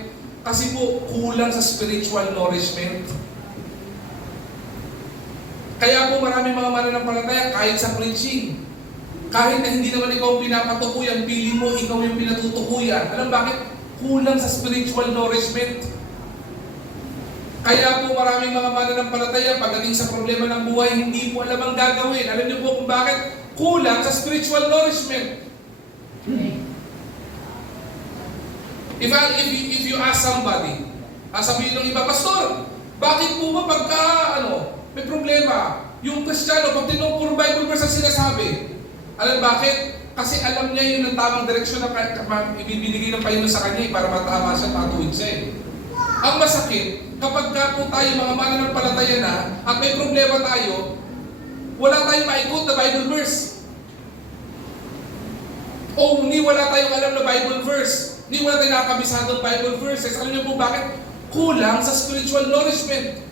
Kasi po, kulang sa spiritual nourishment. Kaya po maraming mga mananampalataya, kahit sa preaching, kahit na hindi naman ikaw ang pinapatukuyan, pili mo, ikaw yung pinatutukuyan. Alam bakit? Kulang sa spiritual nourishment. Kaya po maraming mga mananampalataya, pagdating sa problema ng buhay, hindi po alam ang gagawin. Alam niyo po kung bakit? Kulang sa spiritual nourishment. If you ask somebody, sabihin ng iba, Pastor, bakit po ba pagka, may problema, yung Kristiyano, pag tinupuro Bible verse ang sinasabi, alam bakit? Kasi alam niya yun ang tamang direksyon na ibibigay ng Panginoon sa kanya para matama siya, matuwid siya. Ang masakit, kapag ka po tayo mga mananampalataya na at may problema tayo, wala tayong maikot na Bible verse. O ni wala tayong alam na Bible verse. Ni wala tayong nakakabisadong Bible verses. Alam niyo po bakit? Kulang sa spiritual nourishment.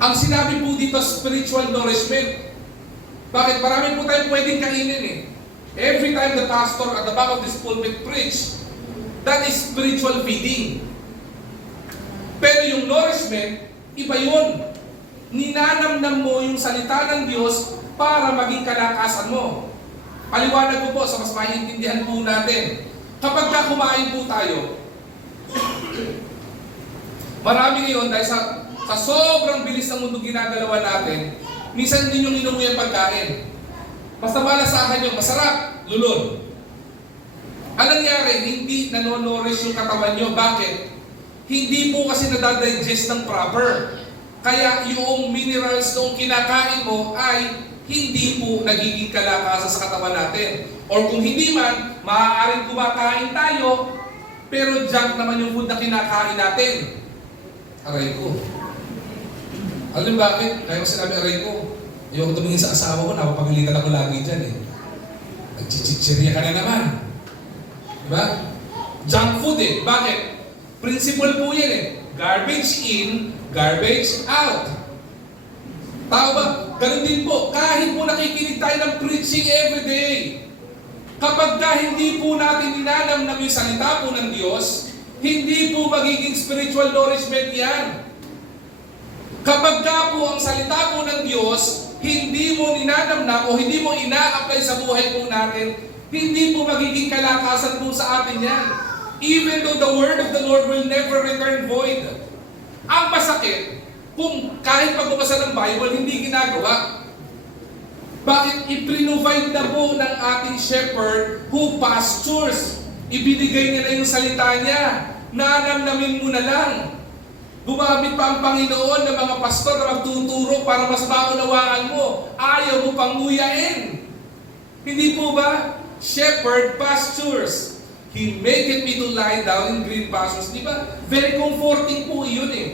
Ang sinabi po dito, spiritual nourishment. Bakit? Marami po tayong pwedeng kainin eh. Every time the pastor at the back of this pulpit preach, that is spiritual feeding. Pero yung nourishment, iba yun. Ninanamnam mo yung salita ng Diyos para maging kalakasan mo. Paliwanag ko po sa mas maintindihan po natin. Kapag ka kumain po tayo, marami ngayon dahil sa sobrang bilis ng mundo ginagalawan natin, minsan hindi nyo inuwi ang pagkain. Basta malasahan nyo, masarap, lulun. Anong nangyari? Hindi nanonourish yung katawan nyo. Bakit? Hindi po kasi nadadigest ng proper. Kaya yung minerals na kinakain mo ay hindi po nagiging kalakasan sa katawan natin. Or kung hindi man, maaaring kumakain tayo, pero junk naman yung food na kinakain natin. Aray ko. Alam bakit? Kaya ko sinabi aray ko. Ayoko tumingin sa asawa ko, napapagalitan ako lagi dyan eh. Nagchichirya ka na naman. Diba? Junk food eh. Bakit? Principle po yan eh. Garbage in, garbage out. Tao ba? Ganun din po, kahit po nakikinig tayo ng preaching everyday, kapag hindi po natin ninanamnam yung salita po ng Diyos, hindi po magiging spiritual nourishment yan. Kapag po ang salita po ng Diyos, hindi mo ninanamnam o hindi mo ina-apply sa buhay po natin, hindi po magiging kalakasan po sa atin yan. Even though the word of the Lord will never return void. Ang masakit, kung kahit pagbabasa ng Bible, hindi ginagawa. Bakit i-provide na po ng ating shepherd who pastures? Ibinigay niya na yung salita niya. Nanamnamin mo na lang. Gumamit pa ang Panginoon ng mga pastor na magtuturo para mas maunawaan mo. Ayaw mo pang nguyain. Hindi po ba? Shepherd pastures. He maketh me to lie down in green pastures. Di ba? Very comforting po yun eh.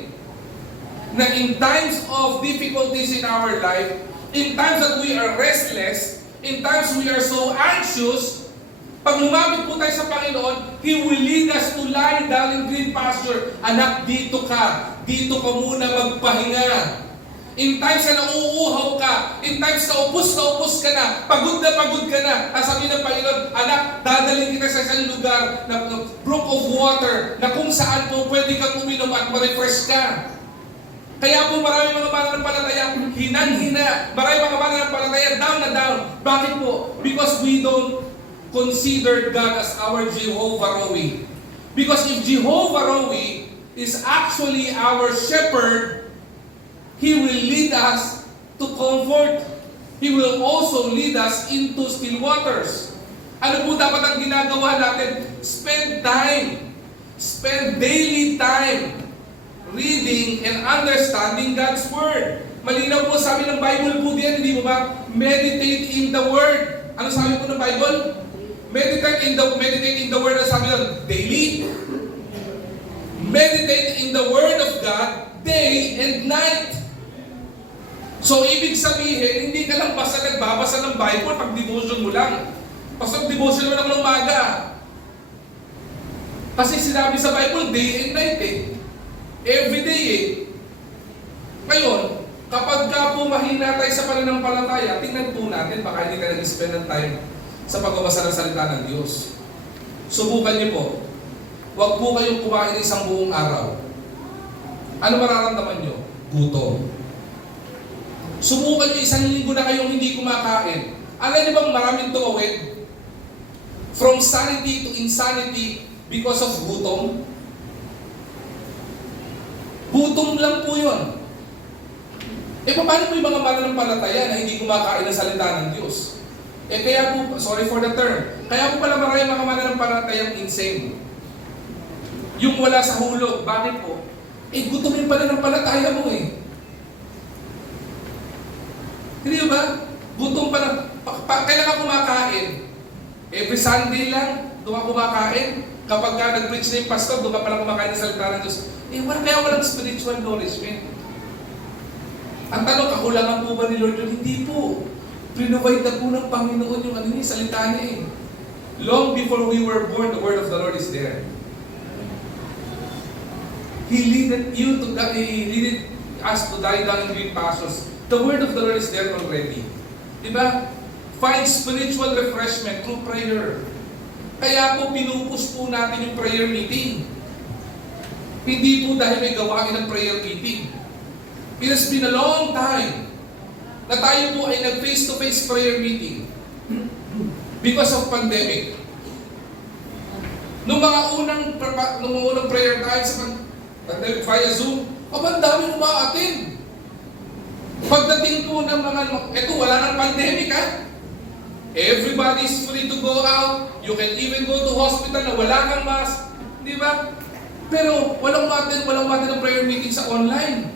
Na in times of difficulties in our life, in times that we are restless, in times we are so anxious, pag lumapit po tayo sa Panginoon, He will lead us to lie down in green pasture. Anak, dito ka. Dito ka muna magpahinga. In times na nauuhaw ka, in times na upos ka na pagod ka na, sabi ng Panginoon, anak, dadalhin kita sa isang lugar na brook of water, na kung saan po pwede kang uminom at ma-refresh ka. Kaya po marami mga mananampalataya, hinan-hina. Marami mga mananampalataya, down na down. Bakit po? Because we don't consider God as our Jehovah Rohi. Because if Jehovah Rohi is actually our shepherd, He will lead us to comfort. He will also lead us into still waters. Ano po dapat ang ginagawa natin? Spend time. Spend daily time reading and understanding God's Word. Malinaw po sabi ng Bible po diyan, hindi mo ba? Meditate in the Word. Ano sabi po ng Bible? Meditate in the Word. Ano sabi doon? Daily. Meditate in the Word of God day and night. So, ibig sabihin, hindi ka lang basta nagbabasa ng Bible pag devotion mo lang. Basta devotion mo lang ng umaga. Kasi sinabi sa Bible, day and night eh. Every day eh. Ngayon, kapag ka po mahina tayo sa pananampalataya, tingnan po natin, baka hindi ka nag-spend ng time sa pagbabasa ng salita ng Diyos. Subukan niyo po. Huwag po kayong kumain ng isang buong araw. Ano mararamdaman niyo? Gutom. Subukan nyo isang linggo na kayong hindi kumakain. Alam niyo bang maraming tuwid? From sanity to insanity because of gutom. Gutom lang po yun. Paano po yung mga mananampalataya na hindi kumakain ng salita ng Diyos? Kaya po, sorry for the term, kaya po pala maraming mga mananampalatayang insane. Yung wala sa hulog. Bakit po? Gutom yung pananampalataya mo eh. Hindi ba? Gutom pa na. Kailan ka kumakain? Every Sunday lang, doon ka kumakain. Kapag ka nag-preach na yung pastor, doon ka pala kumakain ng salita ng Diyos. Kaya walang spiritual nourishment. Ang tanong, kakulangan po ba ni Lord yun? Hindi po. Provide na po ng Panginoon yung salita niya eh. Long before we were born, the word of the Lord is there. He leaded us to die down in green pastures. The word of the Lord is there already. Diba? Find spiritual refreshment through prayer. Kaya po pinupush po natin yung prayer meeting. Hindi po dahil may gawain ng prayer meeting. It has been a long time na tayo po ay nag-face-to-face prayer meeting because of pandemic. Nung mga unang prayer time sa pandemic via Zoom, ang dami umaatin. Pagdating po ng mga, wala nang pandemic ha. Everybody's free to go out. You can even go to hospital na wala kang mask. Di ba? Pero walang umatin ng prayer meeting sa online.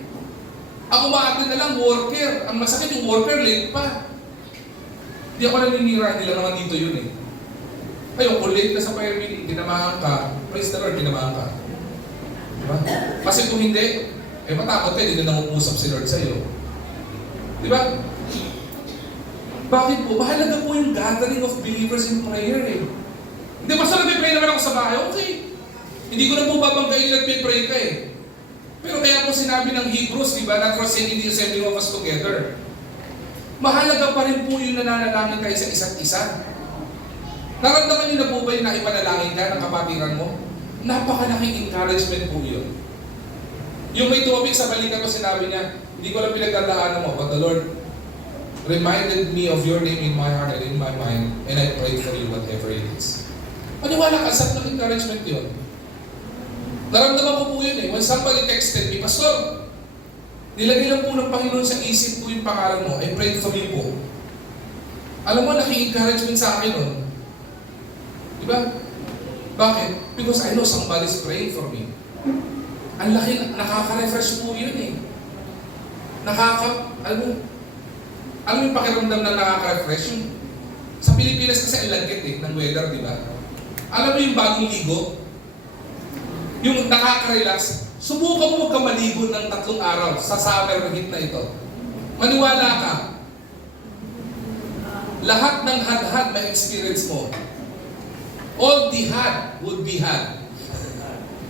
Ang umatin na lang, worker. Ang masakit yung worker, late pa. Di ako naninira, hindi lang naman dito yun eh. Ayun, kung late ka sa prayer meeting, tinamahan ka, praise the Lord, tinamahan ka. Diba? Kasi kung hindi, matakot ka, hindi na namumusap si Lord sa'yo. Diba? Bakit po? Mahalaga po yung gathering of believers in prayer eh. Hindi, basta nag-pray naman ako sa bahay, okay. Hindi ko na po babanggayin nag-pray ka eh. Pero kaya po sinabi ng Hebrews, di ba, not forsaking the assembling of us together. Mahalaga pa rin po yung nananalangin tayo sa isa't isa. Naramdaman niyo na po ba yung naipanalangin ka ng kapatiran mo? Napakalaking encouragement po yun. Yung may tumabik sa balikan ko, sinabi niya, hindi ko lang pinagdadaanan mo, but the Lord reminded me of your name in my heart and in my mind, and I prayed for you whatever it is. Maniwala ka, saan ng encouragement yun? Naramdaman ko po yun eh. When somebody texted me, Pastor, nilagay lang po ng Panginoon sa isip ko yung pangalan mo, I prayed for you po. Alam mo, naki-encouragement sa akin nun. Diba? Bakit? Because I know somebody's praying for me. Ang laki, nakaka-refresh po yun eh. Alam mo yung pakiramdam na nakaka-refresh? Yung, sa Pilipinas kasi ang lagkit eh, ng weather, di ba? Alam mo yung bagong ligo? Yung nakaka-relax? Subukan mo ka maligo ng 3 araw sa summer na gitna ito. Maniwala ka. Lahat ng had-had na experience mo, all the had would be had.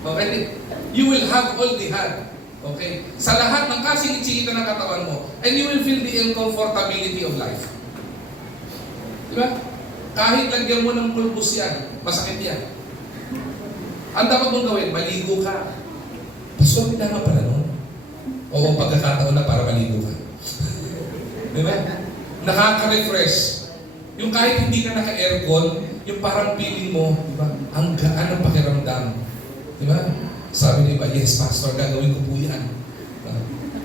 Okay? You will have all the had. Okay? Sa lahat ng kasing-chikita ng katawan mo, and you will feel the uncomfortability of life. Diba? Kahit lagyan mo ng pulbos yan, masakit yan. Ang dapat mong gawin, maligo ka. Pastor, kailangan pala nun. Oo, pagkakataon na para maligo ka. Diba? Nakaka-refresh. Yung kahit hindi ka naka-aircon, yung parang feeling mo, diba? Ang gaan ng pakiramdam. Diba? Sabi ni iba, yes, Pastor, gagawin ko po yan.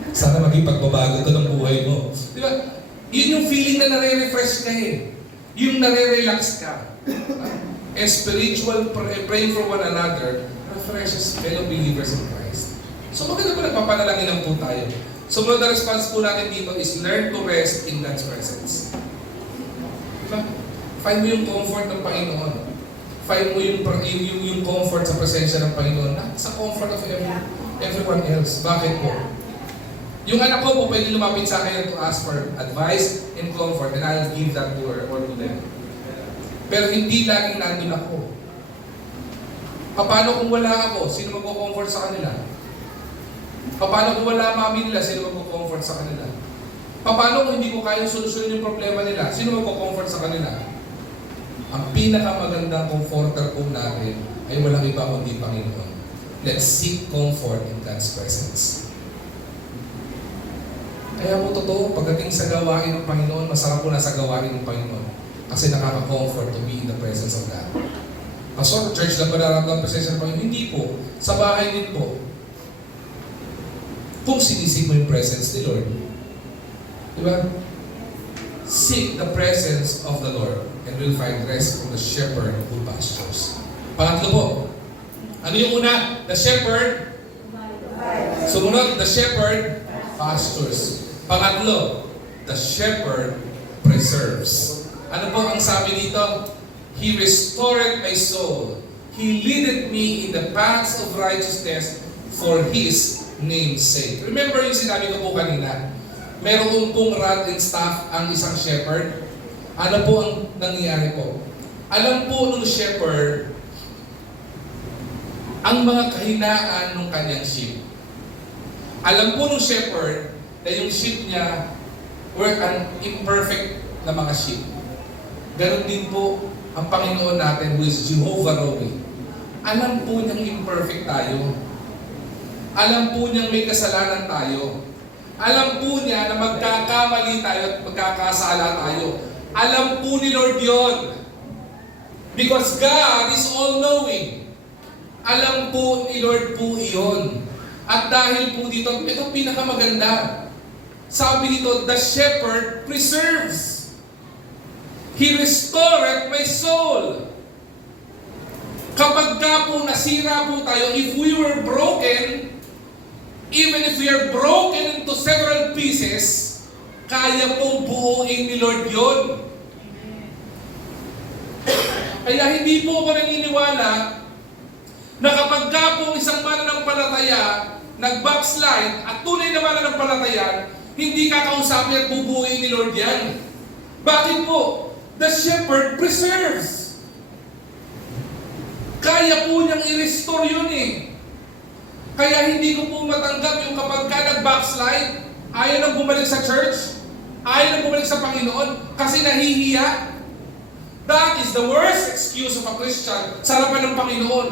Sana maging pagbabago to ng buhay mo. Diba? Yun yung feeling na nare-refresh ka eh. Yung nare-relax ka. And spiritual praying for one another refreshes fellow believers in Christ. So maganda po nagpapanalangin lang po tayo. Sumunod na response po natin dito is learn to rest in God's presence. Diba? Find mo yung comfort ng Panginoon. Find mo yung comfort sa presensya ng Panginoon, not sa comfort of everyone else. Bakit po? Yung anak ko po pwede lumapit sa akin to ask for advice and comfort, and I'll give that to her or to them. Pero hindi laging nandun ako. Paano kung wala ako? Sino magko-comfort sa kanila? Paano kung wala mami nila? Sino magko-comfort sa kanila? Paano kung hindi ko kayang solusyon yung problema nila? Sino magko-comfort sa kanila? Ang pinakamagandang comforter po natin ay walang iba kundi Panginoon. Let's seek comfort in God's presence. Kaya po totoo, pagdating sa gawain ng Panginoon, masarap po nasa gawain ng Panginoon. Kasi nakaka-comfort to be in the presence of God. Pastor, church lang ba nararamdaman ang presensya ng Panginoon? Hindi po. Sa bahay din po. Kung sinisig mo yung presence ni Lord, di ba? Seek the presence of the Lord and will find rest from the shepherd who pastures. Pangatlo po. Ano yung una? The shepherd. Sumunod, the shepherd pastures. Pangatlo, the shepherd preserves. Ano po ang sabi dito? He restored my soul. He leaded me in the paths of righteousness for His name's sake. Remember yung sinabi ko po kanina? Meron pong rod and staff ang isang shepherd. Ano po ang nangyayari po? Alam po nung shepherd ang mga kahinaan ng kanyang sheep. Alam po nung shepherd na yung sheep niya were an imperfect na mga sheep. Ganon din po ang Panginoon natin who is Jehovah Rohi. Alam po niyang imperfect tayo. Alam po niyang may kasalanan tayo. Alam po niya na magkakamali tayo at magkakasala tayo. Alam po ni Lord yon. Because God is all-knowing. Alam po ni Lord po iyon. At dahil po dito, ito pinakamaganda. Sabi dito, the shepherd preserves. He restored my soul. Kapag ka po nasira po tayo, if we were broken, even if we are broken into several pieces, kaya pong buuin ni Lord yun. Kaya hindi po ako naniniwala na kapag ka po isang mananampalataya nag-backslide at tunay na mananampalataya, hindi kakausapin at bubuuin ni Lord yan. Bakit po? The shepherd preserves. Kaya po niyang i-restore yun eh. Kaya hindi ko po matanggap yung kapag ka nag-backslide, ayaw nang bumalik sa church, Ayaw na bumalik sa Panginoon kasi nahihiya. That is the worst excuse of a Christian sa harapan ng Panginoon.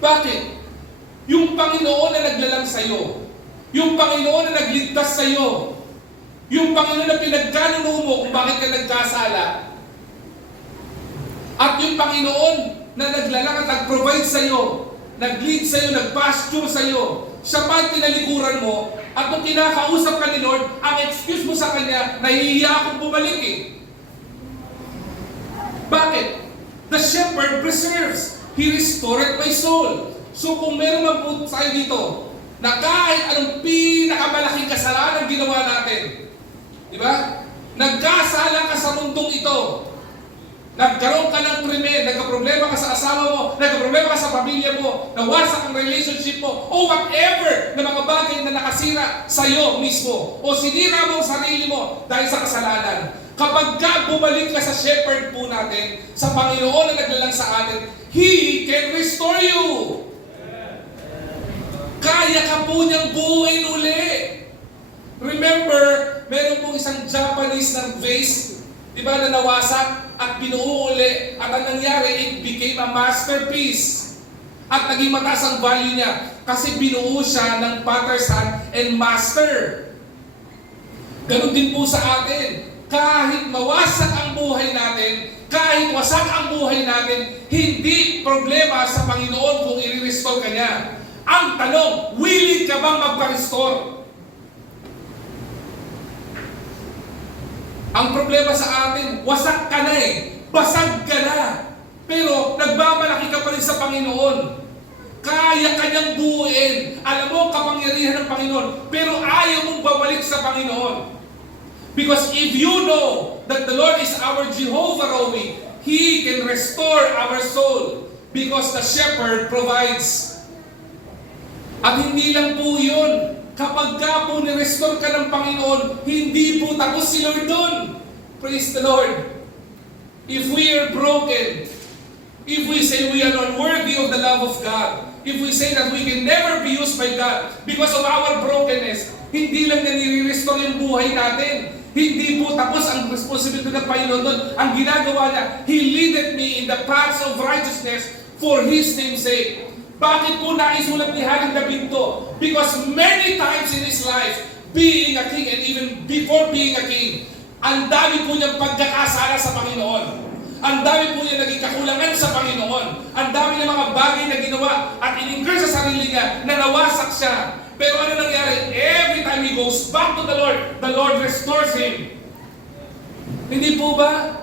Bakit? Yung Panginoon na naglalang sa'yo, yung Panginoon na nagligtas sa'yo, yung Panginoon na pinagkanuno mo kung bakit ka nagkasala, at yung Panginoon na naglalang at nag-provide sa'yo, nag-lead sa'yo, nag-pasture sa'yo, siya pa ang tinalikuran mo, at nung kinakausap ka ni Lord, ang excuse mo sa Kanya, nahihiya akong bumalik eh. Bakit? The shepherd preserves. He restored my soul. So kung meron mabuti tayo dito, na kahit anong pinakamalaking kasalanan ginawa natin, di ba? Nagkasala ka sa mundong ito, nagkaroon ka ng krimen, nagkaproblema ka sa asawa mo, nagkaproblema ka sa pamilya mo, nawasak ang relationship mo, o whatever na mga bagay na nakasira sa iyo mismo, o sinira mo ang sarili mo dahil sa kasalanan. Kapag ka bumalik ka sa shepherd po natin, sa Panginoon na naglalang sa atin, He can restore you. Kaya ka po niyang buuin uli. Remember, meron pong isang Japanese ng vase, di ba, na nawasak at binuo uli, at ang nangyari, it became a masterpiece. At naging mataas ang value niya kasi binuo siya ng potter's hand and master. Ganon din po sa atin. Kahit mawasak ang buhay natin, kahit wasak ang buhay natin, hindi problema sa Panginoon kung i-restore ka niya. Ang tanong, willing ka bang magpa-restore? Ang problema sa atin, wasak ka na eh. Basag ka na. Pero nagmamalaki ka pa rin sa Panginoon. Kaya ka niyang buuin. Alam mo, kapangyarihan ng Panginoon. Pero ayaw mong babalik sa Panginoon. Because if you know that the Lord is our Jehovah Rohi, He can restore our soul. Because the shepherd provides. At hindi lang po yun. Kapag ka po ni-restore ka ng Panginoon, hindi po tapos si Lord doon. Praise the Lord. If we are broken, if we say we are unworthy of the love of God, if we say that we can never be used by God because of our brokenness, hindi lang na nire-restore yung buhay natin. Hindi po tapos ang responsibility ng Panginoon doon. Ang ginagawa niya, He leaded me in the paths of righteousness for His name's sake. Bakit po naisulat ni Haring David to? Because many times in his life, being a king and even before being a king, ang dami po niyang pagkakasala sa Panginoon. Ang dami po niya naging kakulangan sa Panginoon. Ang dami ng mga bagay na ginawa at in-incur sa sarili niya na nawasak siya. Pero ano nangyari? Every time he goes back to the Lord restores him. Hindi po ba?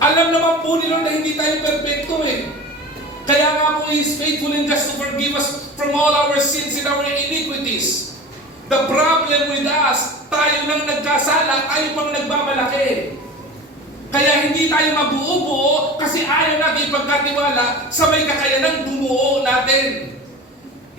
Alam naman po ni Lord na hindi tayo perfecto eh. Kaya nga po He is faithful and just to forgive us from all our sins and our iniquities. The problem with us, tayo nang nagkasala, tayo pang nagmamalaki. Kaya hindi tayo mabuo-buo kasi ayaw natin ipagkatiwala sa may kakayanang bumuo natin.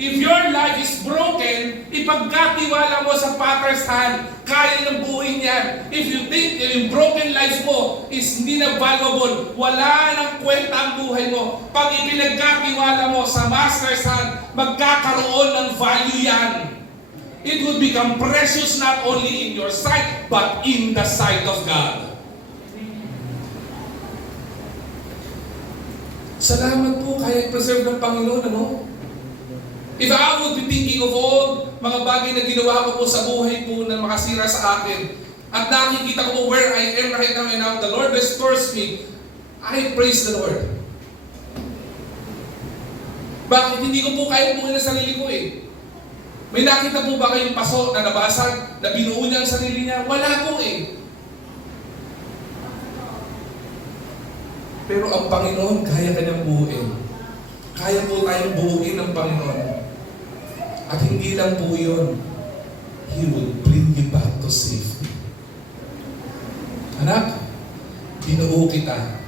If your life is broken, ipagkatiwala mo sa Father's hand, kaya nang buuin yan. If you think yung broken life mo is hindi na valuable, wala nang kwenta ang buhay mo. Pag ipinagkatiwala mo sa Master's hand, magkakaroon ng value yan. It will become precious not only in your sight, but in the sight of God. Salamat po, kaya preserve ng Panginoon, ano? If I would be thinking of all mga bagay na ginawa ko po sa buhay po na makasira sa akin, at nakikita ko po where I am right now and now, the Lord restores me, I praise the Lord. Bakit? Hindi ko po kaya buuin ang sarili ko eh. May nakita po ba kayong paso na nabasag, na binuo niya ang sarili niya? Wala po eh. Pero ang Panginoon, kaya kanyang buuin. Kaya po tayong buuin ng Panginoon. At hindi lang po yun, He will bring you back to safety. Anak, binuo kita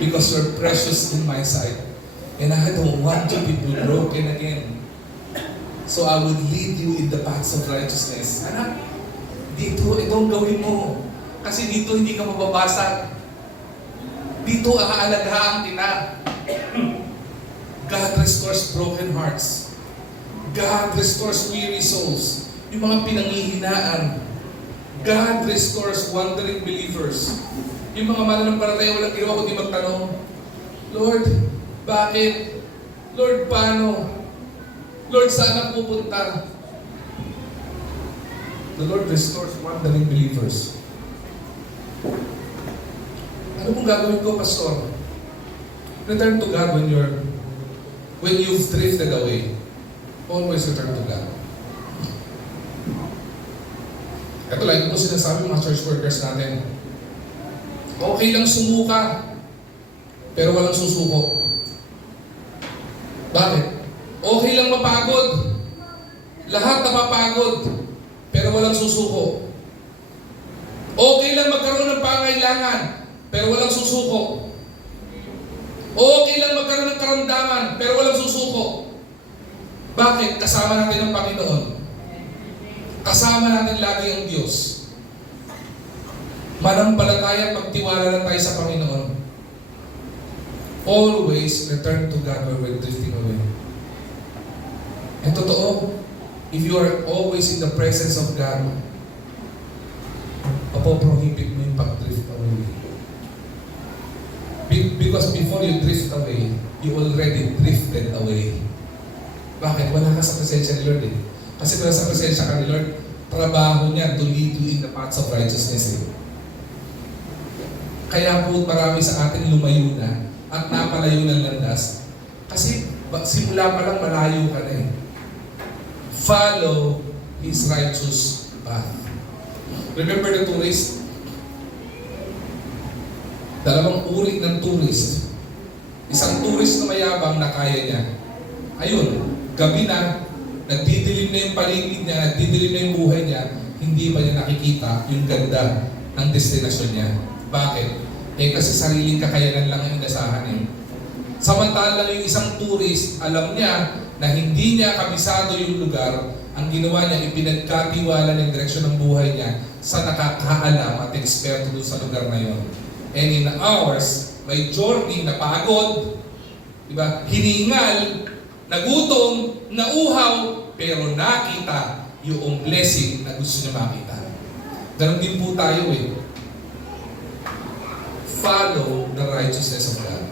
because you're precious in my sight. And I don't want you to be broken again. So I would lead you in the paths of righteousness. Anak, dito, itong gawin mo. Kasi dito hindi ka mababasag. Dito aalagaan kita. God restores broken hearts. God restores weary souls. Yung mga pinanghihinaan. God restores wandering believers. Yung mga mananampalataya walang ginawa kundi magtanong, Lord, bakit? Lord, paano? Lord, saan ako pupunta? The Lord restores wandering believers. Ano pong gagawin ko, Pastor? Return to God when you've drifted away. Always return to God. Ito lang, ito sinasabi mga church workers natin. Okay lang sumuka, pero walang susuko. Bakit? Okay lang mapagod. Lahat napapagod, pero walang susuko. Okay lang magkaroon ng pangailangan, pero walang susuko. Okay lang magkaroon ng karamdaman, pero walang susuko. Bakit? Kasama natin ang Panginoon. Kasama natin lagi ang Diyos. Manampalataya, pagtiwala lang tayo sa Panginoon. Always return to God when we're drifting away. And totoo, if you are always in the presence of God, mapoprohibit mo yung pag-drift away. Because before you drift away, you already drifted away. Bakit? Wala ka sa presensya ni Lord eh. Kasi kung nasa presensya ka ni Lord, trabaho niya to lead you in the paths of righteousness eh. Kaya po marami sa atin lumayo na at napalayo ng landas. Kasi simula pa lang malayo ka na eh. Follow His righteous path. Remember the tourist? Dalawang uri ng tourist. Isang tourist na mayabang na kaya niya. Ayun, gabi na, nagdidilim na yung paligid niya, nagdidilim na yung buhay niya, hindi pa niya nakikita yung ganda ng destinasyon niya. Bakit? Eh kasi sariling kakayanan lang ang inasahan eh. Samantalang yung isang tourist, alam niya na hindi niya kabisado yung lugar, ang ginawa niya, ipinagkatiwala ng direksyon ng buhay niya sa nakakaalam at eksperto doon sa lugar na yon. And in hours, may journey na pagod, diba? Hiningal, nagutom, nauhaw, pero nakita yung blessing na gusto niya makita. Ganon din po tayo eh. Follow the righteousness of God.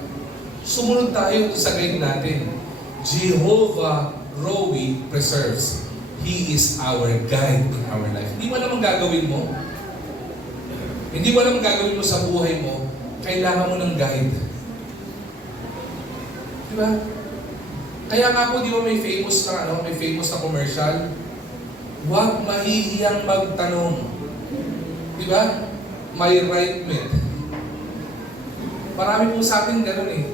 Sumunod tayo sa guide natin. Jehovah Rohi preserves. He is our guide in our life. Hindi mo alam ang gagawin mo. Hindi mo alam ang gagawin mo sa buhay mo. Kailangan mo ng guide. Diba? Kaya nga po, di ba may famous na commercial? Huwag mahihiyang magtanong. Di ba? May right met. Marami po sa atin gano'n eh.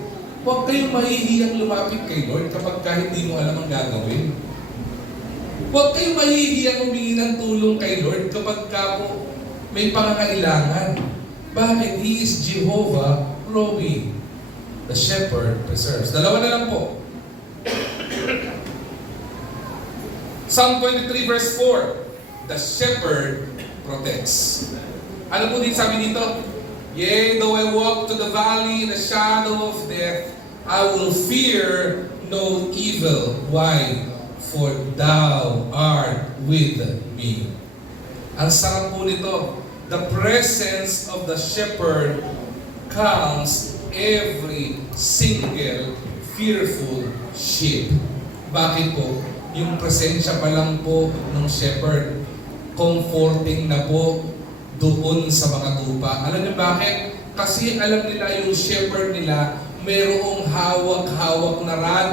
Huwag kayong mahihiyang lumapit kay Lord kapag hindi mo alam ang gagawin. Huwag kayong mahihiyang humingi ng tulong kay Lord kapag po may pangangailangan. Bakit? He is Jehovah Rohi. The shepherd preserves. Dalawa na lang po. Psalm 23 verse 4. The shepherd protects. Ano po din sabi dito? Yea, though I walk to the valley in the shadow of death, I will fear no evil. Why? For thou art with me. Ang sarap po nito. The presence of the shepherd calms every single fearful sheep. Bakit po? Yung presensya pa lang po ng shepherd, comforting na po doon sa mga tupa. Alam niyo bakit? Kasi alam nila yung shepherd nila, mayroong hawak-hawak na rod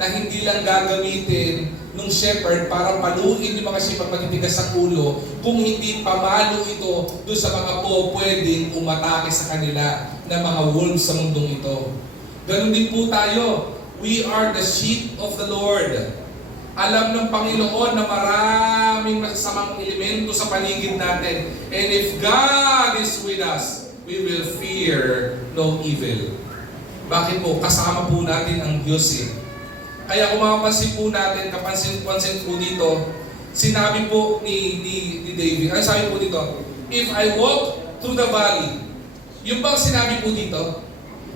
na hindi lang gagamitin ng shepherd para paluin yung mga sheep at magtitigas sa ulo, kung hindi pamalo ito doon sa mga pwedeng umatake sa kanila na mga wolves sa mundong ito. Ganon din po tayo. We are the sheep of the Lord. Alam ng Panginoon na maraming masasamang elemento sa paligid natin. And if God is with us, we will fear no evil. Bakit po? Kasama po natin ang Diyos eh. Kaya kung mapapansin po natin, kapansin po dito, sinabi po ni David, ay sabi po dito, if I walk through the valley, yung bang sinabi po dito?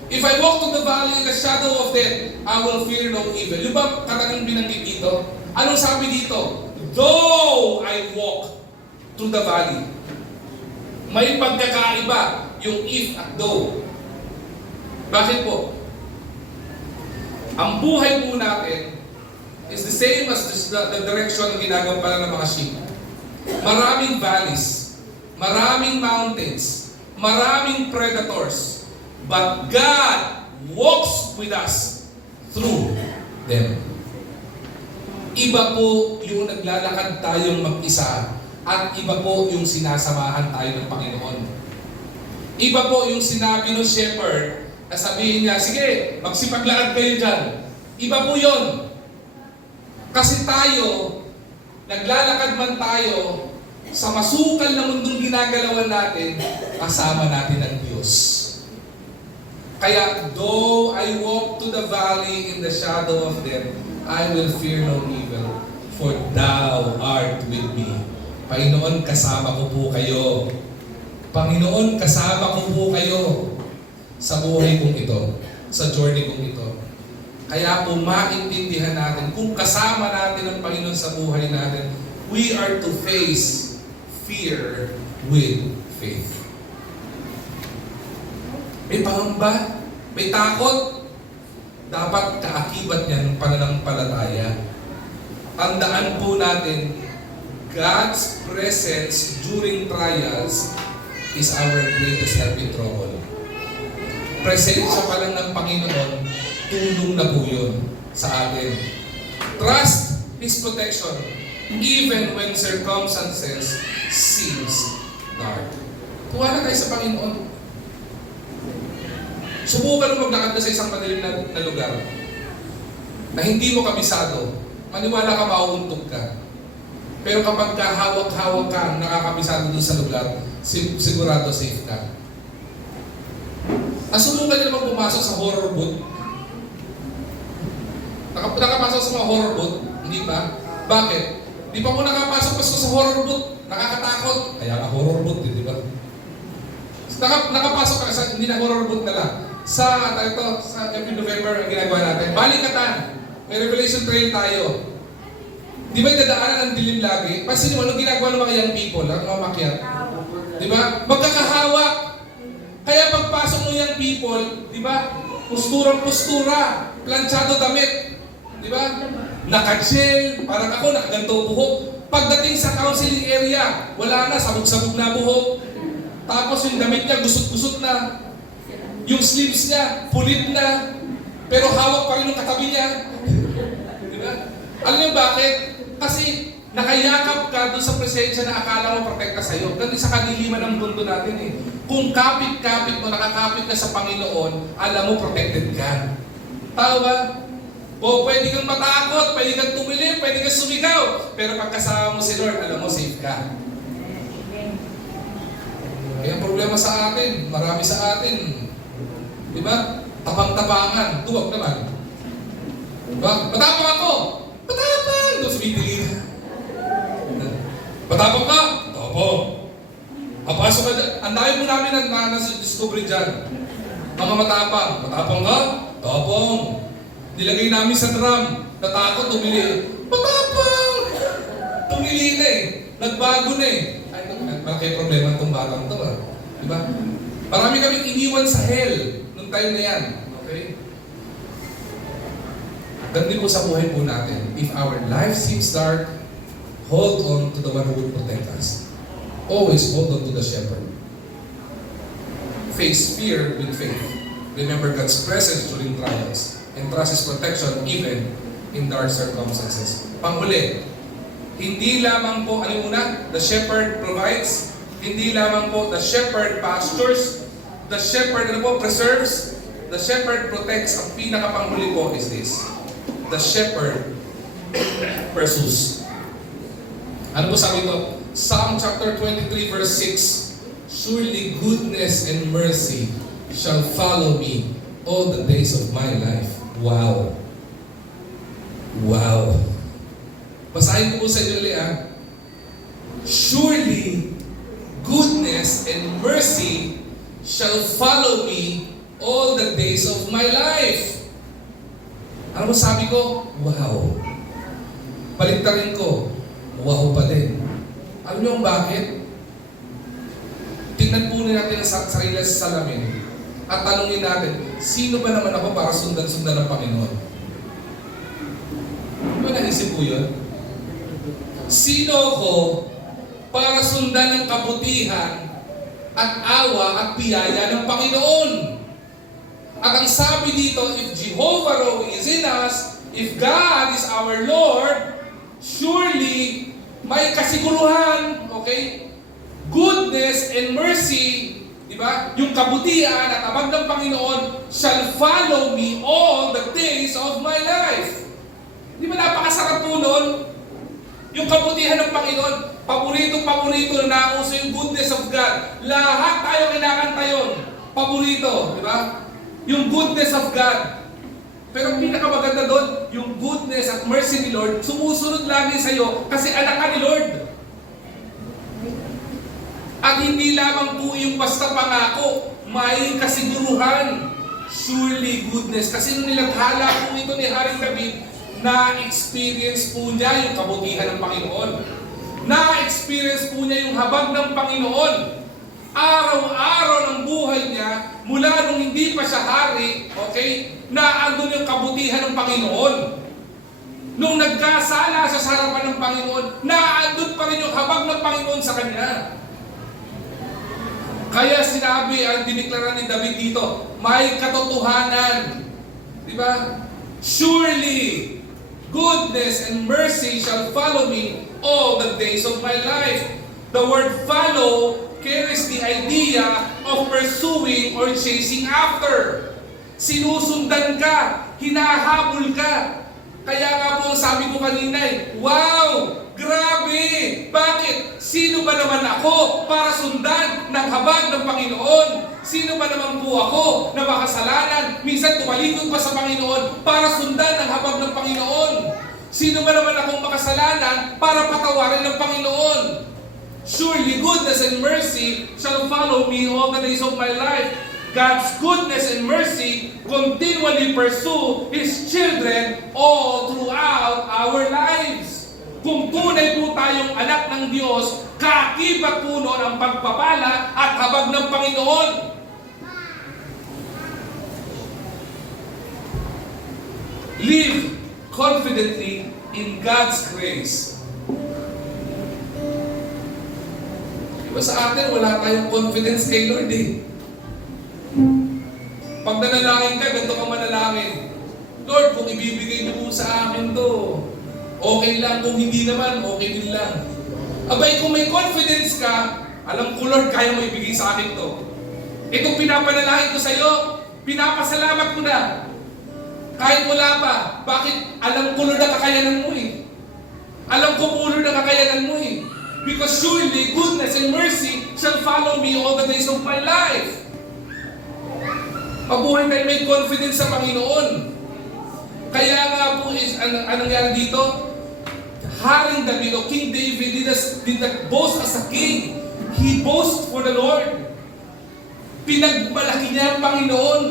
If I walk through the valley in the shadow of death, I will fear no evil. Yung bang katagang binanggit dito? Anong sabi dito? Though I walk through the valley. May pagkakaiba yung if at though. Bakit po? Ang buhay po natin is the same as the direction na ginagampanan ng mga sheep. Maraming valleys, maraming mountains, maraming predators, but God walks with us through them. Iba po yung naglalakad tayong mag-isa at iba po yung sinasamahan tayo ng Panginoon. Iba po yung sinabi ng shepherd na sabihin niya, sige, magsipaglakad kayo dyan. Iba po yun. Kasi tayo, naglalakad man tayo sa masukal na mundong ginagalawan natin, kasama natin ang Diyos. Kaya, though I walk to the valley in the shadow of death, I will fear no evil, for Thou art with me. Panginoon, kasama ko po kayo. Panginoon, kasama ko po kayo sa buhay kong ito, sa journey kong ito. Kaya po maintindihan natin, kung kasama natin ang Panginoon sa buhay natin, we are to face fear with faith. May pangamba, may takot, dapat kaakibat niyan ng pananampalataya. Tandaan po natin, God's presence during trials is our greatest help in trouble. Presensya pa lang ng Panginoon, tulong na po yun sa atin. Trust His protection even when circumstances seems dark. Tuwa na tayo sa Panginoon. Subukan mo maglakad ka sa isang madilim na lugar na hindi mo kabisado. Maniwala ka, mauuntog ka. Pero kapag hawak-hawak ka, nakakabisado doon sa lugar, sigurado safe ka. Nasubukan niyo naman pumasok sa horror boot. Nakapasok sa mga horror boot, hindi ba? Bakit? Di pa mo nakapasok sa horror boot, nakakatakot. Kaya nga horror boot, di ba? Nakapasok ka sa hindi na horror boot na lang. Sa every November ang ginagawa natin, balikatan. May Revelation trail tayo. Di ba yung dadaanan ng dilim lagi? Pansin mo, anong ginagawa ng mga young people, ang mga makyat? Di ba? Magkakahawak. Kaya pagpasok ng young people, di ba? Posturang-postura, planchado damit. Di ba? Naka-gel, parang ako, nakaganto buhok. Pagdating sa counseling area, wala na, sabog-sabog na buhok. Tapos yung damit niya, gusot-gusot na. Yung sleeves niya, pulit na. Pero hawak pa rin yung katabi niya. Di ba? Alam niyo bakit? Kasi nakayakap ka doon sa presensya na akala mo protekta sa'yo. Ganun sa kadiliman ng mundo natin eh. Kung kapit-kapit mo, nakakapit ka sa Panginoon, alam mo protected ka. Tao ba? O pwede kang matakot, pwede kang tumilip, pwede kang sumigaw. Pero pagkasama mo si Lord, alam mo safe ka. Kaya ang problema sa atin, marami sa atin. Di ba? Tapang-tapangan, tuwag naman. Diba? Matapang ako! Matapang! Doon sumitilin. Matapang ka? Matapang. Kapasok ka dyan. Ang dami po namin na nasa-discovery dyan. Mga matapang. Matapang ka? Matapang. Nilagay namin sa drum. Natakot, tumili. Matapang! Tumili na eh. Nagbago na eh. Ay, malaki problema itong batang ito. Diba? Marami kaming iniwan sa hell nung time na yan. Okay? Ganun po sa buhay po natin. If our life seems dark, hold on to the one who will protect us. Always hold on to the shepherd. Face fear with faith. Remember God's presence during trials. And trust His protection even in dark circumstances. Panghuli, hindi lamang po, ano muna? The shepherd provides. Hindi lamang po the shepherd pastures. The shepherd preserves. The shepherd protects. Ang pinakapanghuli po is this. The shepherd pursues. Ano po sabi ito? Psalm chapter 23 verse 6. Surely goodness and mercy shall follow me all the days of my life. Wow. Wow. Basahin ko po sa inyo ulit Surely goodness and mercy shall follow me all the days of my life. Ano mo sabi ko? Wow. Paligtarin ko, wow pa din. Alam niyo bakit? tingnan po natin ang sarili sa salamin at tanungin natin, sino ba naman ako para sundan-sundan ng Panginoon? Di ba naisip po yun? Sino ako para sundan ng kabutihan at awa at biyaya ng Panginoon? At ang sabi dito, if Jehovah Rohi is in us, if God is our Lord, surely may kasiguruhan, okay? Goodness and mercy, di ba? Yung kabutihan at abag ng Panginoon shall follow me all the days of my life. Di ba napakasarap po nun? Yung kabutihan ng Panginoon, paborito na nauso yung goodness of God. Lahat tayo kinakanta yun. Paborito, di ba? Yung goodness of God. Pero pinakamaganda doon, yung goodness at mercy ni Lord, sumusunod lagi sa iyo kasi anak ka ni Lord. At hindi lamang po yung basta pangako, may kasiguruhan. Surely goodness. Kasi nung nilathala po ito ni Haring David, na-experience po niya yung kabutihan ng Panginoon. Na-experience po niya yung habag ng Panginoon. Araw-araw ng buhay niya, mula nung hindi pa siya hari, okay, naandun yung kabutihan ng Panginoon. Nung nagkasala siya sa harapan ng Panginoon, naandun pa rin yung habag ng Panginoon sa kanya. Kaya sinabi, ang diniklara ni David dito, may katotohanan. Di ba? Surely, goodness and mercy shall follow me all the days of my life. The word follow carries the idea of pursuing or chasing after. Sinusundan ka, hinahabol ka. Kaya nga po sabi ko kanina wow! Grabe! Bakit? Sino ba naman ako para sundan ng habag ng Panginoon? Sino ba naman po ako na makasalanan? Minsan tumalikod pa sa Panginoon para sundan ang habag ng Panginoon. Sino ba naman akong makasalanan para patawarin ng Panginoon? Surely goodness and mercy shall follow me all the days of my life. God's goodness and mercy continually pursue His children all throughout our lives. Kung tunay po tayong anak ng Diyos, kaakibat po noon ang pagpapala at habag ng Panginoon. Live confidently in God's grace. Diba sa atin, wala tayong confidence kay Lord Pag nanalangin ka, ganito ka manalangin. Lord, kung ibibigay niyo po sa amin to, okay lang. Kung hindi naman, okay din lang. Abay, kung may confidence ka, alam ko Lord, kaya mo ibigay sa akin to. Itong pinapanalangin ko sa iyo, pinapasalamat ko na. Kahit wala pa. Bakit? Alam ko Lord na kakayanan mo Alam ko po Lord na kakayanan mo Because surely goodness and mercy shall follow me all the days of my life. Pabuhay tayo may confidence sa Panginoon. Kaya nga po anong nangyari dito? Haring David o King David did not boast as a king. He boasted for the Lord. Pinagmalaki niya ang Panginoon.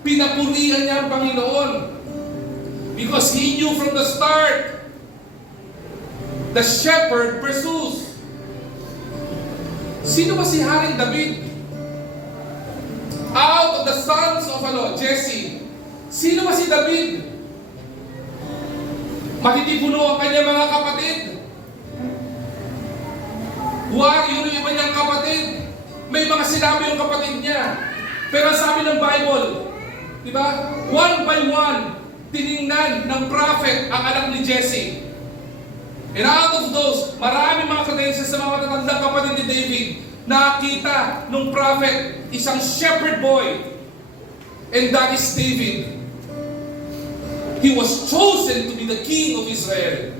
Pinapurihan niya ang Panginoon. Because he knew from the start, the shepherd pursues. Sino ba si Haring David? Out of the sons of Jesse. Sino ba si David? Matitipuno ang kanyang mga kapatid. Warrior yung iba niyang kapatid. May mga sinabi yung kapatid niya. Pero sabi ng Bible, di ba? One by one, tiningnan ng prophet ang anak ni Jesse. And out of those, maraming mga credentials sa mga matatandang kapatid ni David, nakita nung prophet, isang shepherd boy. And that is David. He was chosen to be the king of Israel.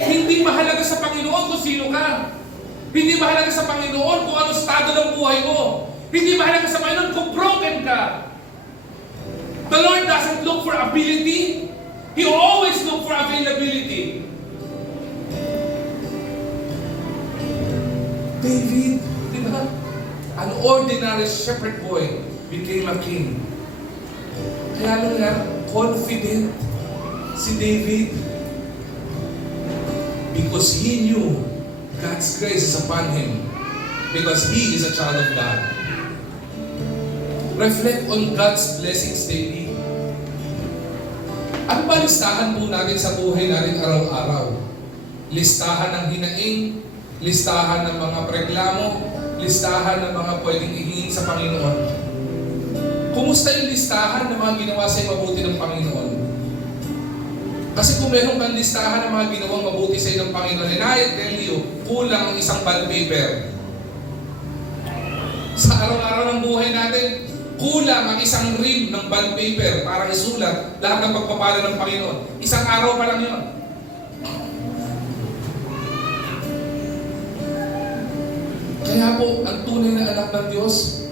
Hindi mahalaga sa Panginoon kung sino ka. Hindi mahalaga sa Panginoon kung ano estado ng buhay mo. Hindi mahalaga sa Panginoon kung broken ka. The Lord doesn't look for ability. He always look for availability. David, di ba? An ordinary shepherd boy became a king. Kaya ano nga, confident si David. Because he knew God's grace is upon him. because he is a child of God. Reflect on God's blessings daily. Ano ba listahan po natin sa buhay natin araw-araw? Listahan ng hinaing, listahan ng mga reklamo, listahan ng mga pwedeng ihingin sa Panginoon. Kumusta yung listahan ng mga ginawa sa mabuti ng Panginoon? Kasi kung meron kang listahan ng mga ginawang mabuti sa ng Panginoon, and I tell you, kulang ang isang bond paper. Sa araw-araw ng buhay natin, kulang ang isang rim ng bond paper para isulat lahat ng pagpapala ng Panginoon. Isang araw pa lang yun. Kaya po, ang tunay na anak ng Diyos,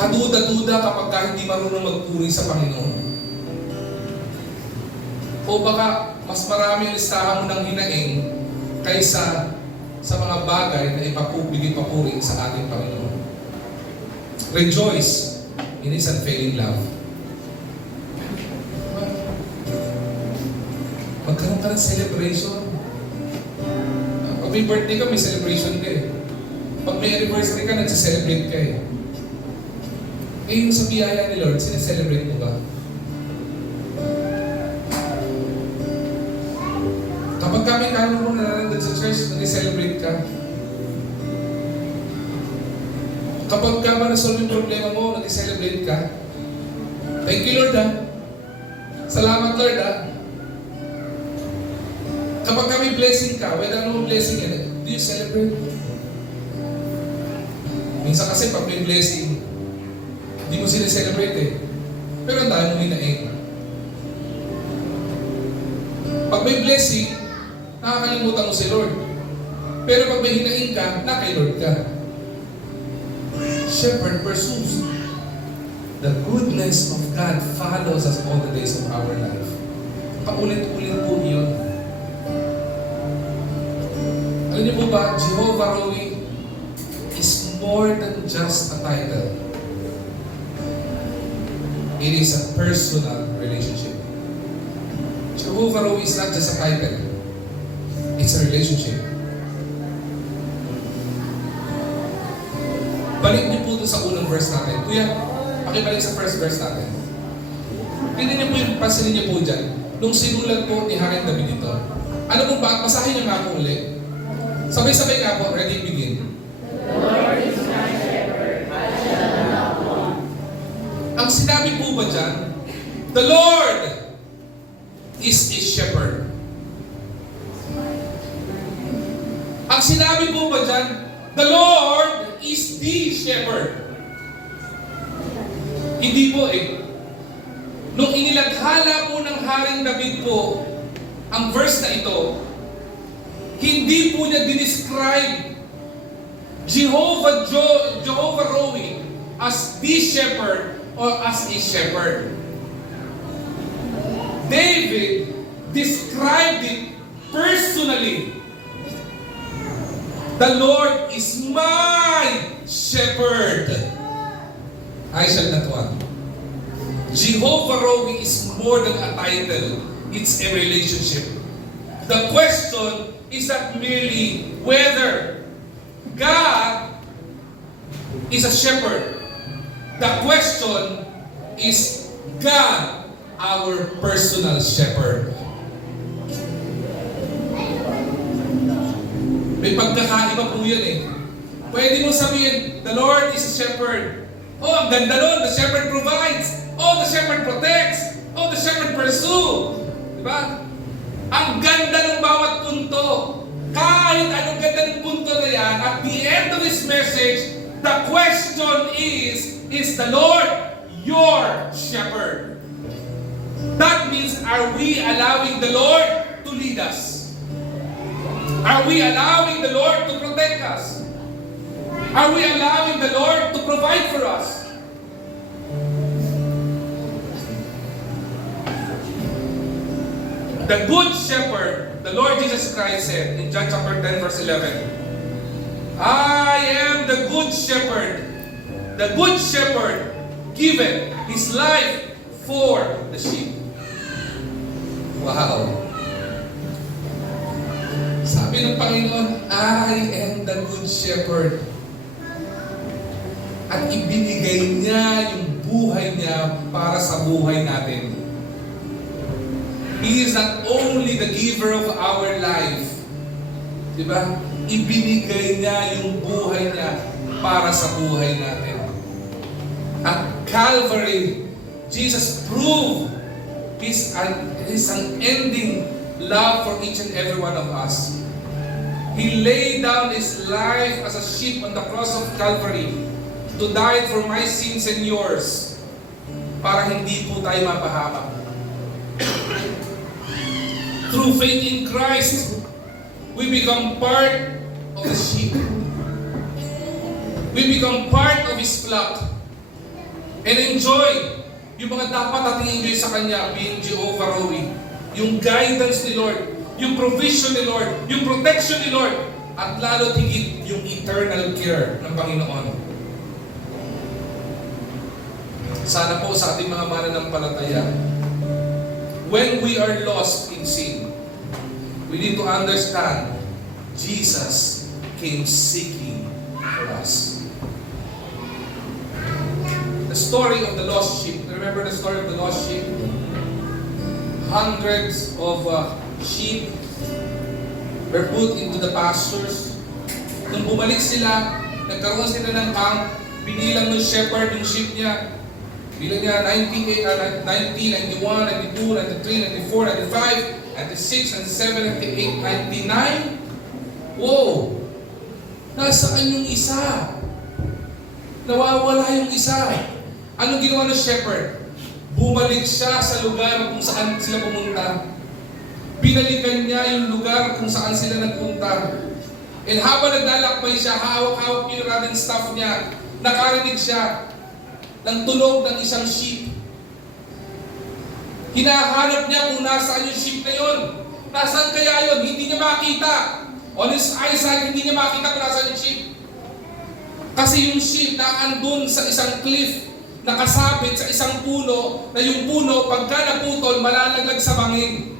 kaduda-duda kapag hindi marunong magpuri sa Panginoon. O baka mas marami listahan mo ng hinaing kaysa sa mga bagay na ipapubigay papuri sa ating Panginoon. Rejoice in His unfailing love. Magkaroon ka ng celebration. Pag may birthday ka, may celebration ka eh. Pag may anniversary ka, nagsiselebrate ka eh. Eh yung sa biyaya ni Lord, sineselebrate mo ba? Kapag kami karoon mo nanonood sa church, nag-celebrate ka. Kapag ka ba nasolve yung problema mo, nag-celebrate ka. Thank you Lord Salamat Lord Kapag kami blessing ka, whether ano blessing yan, do you celebrate? Minsan kasi pag may blessing, hindi mo sineselebrate eh. Pero ang dami mo hinaing. Pag may blessing, nakakalimutan mo si Lord. Pero pag may hinaing ka, kay Lord ka. Shepherd pursues. The goodness of God follows us all the days of our life. Paulit-ulit po yun. Alam niyo po ba, Jehovah Rohi is more than just a title. It is a personal relationship. Jehovah Rohi is not just a title. It's a relationship. Balik niyo po sa unang verse natin. Kuya, pakibalik sa first verse natin. Tingnan niyo po yung pansinin niyo po dyan. Nung sinulat po ni Haring David dito. Ano po ba? Basahin niyo nga po ulit. Sabay-sabay nga po. Ready, begin. The Lord is my shepherd, I shall not want. Ang sinabi po ba dyan? The Lord is a shepherd. Ang sinabi po ba dyan? The Lord is the shepherd. Hindi po eh. Nung inilathala po ng Haring David po ang verse na ito, hindi po niya dinescribe Jehovah Rohi as the shepherd or as a shepherd. David described it personally. The Lord is my shepherd. I shall not want. Jehovah Rohi is more than a title. It's a relationship. The question is not merely whether God is a shepherd. The question is God, our personal shepherd. May pagkakaiba po yan eh. Pwede mo sabihin, the Lord is a shepherd. Oh, ang ganda nun. The shepherd provides. Oh, the shepherd protects. Oh, the shepherd pursue. Diba? Ang ganda ng bawat punto. Kahit anong ganda ng punto na yan, at the end of this message, the question is the Lord your shepherd? That means, are we allowing the Lord to lead us? Are we allowing the Lord to protect us? Are we allowing the Lord to provide for us? The good shepherd, the Lord Jesus Christ said in John chapter 10 verse 11, I am the good shepherd. The good shepherd giveth his life for the sheep. Wow. Sabi ng Panginoon, I am the the Good Shepherd. At ibinigay niya yung buhay niya para sa buhay natin. He is not only the giver of our life. Diba? Ibinigay niya yung buhay niya para sa buhay natin. At Calvary, Jesus proved His unending love for each and every one of us. He laid down His life as a sheep on the cross of Calvary to die for my sins and yours para hindi po tayo mapahamak. Through faith in Christ, we become part of the sheep. We become part of His flock. And enjoy yung mga dapat natin enjoy sa Kanya, being Jehovah Rohi. Yung guidance ni Lord, yung provision ni Lord, yung protection ni Lord, at lalo't higit yung eternal care ng Panginoon. Sana po sa ating mga mananampalataya, when we are lost in sin, we need to understand Jesus came seeking for us. The story of the lost sheep. Remember the story of the lost sheep? Hundreds of sheep were put into the pastures. Nung bumalik sila, nagkaroon sila ng camp, binilang ng shepherd yung sheep niya. Bilang niya 90, 91, 92, 93, 94, 95, 96, 97, 98, 99. Wow! Nasaan yung isa? Nawawala yung isa. Anong ginawa ng shepherd? Bumalik siya sa lugar kung saan sila pumunta. Binalikan niya yung lugar kung saan sila nagpunta. And habang naglalakbay siya, hawak-hawak yung running staff niya, nakarinig siya ng tunog ng isang sheep. Hinahanap niya kung nasaan yung sheep na yun. Nasaan kaya yun? Hindi niya makita. On his eyesight, hindi niya makita kung nasaan yung sheep. Kasi yung sheep na andun sa isang cliff, nakasabit sa isang puno, na yung puno, pagka naputol, malalaglag sa bangin.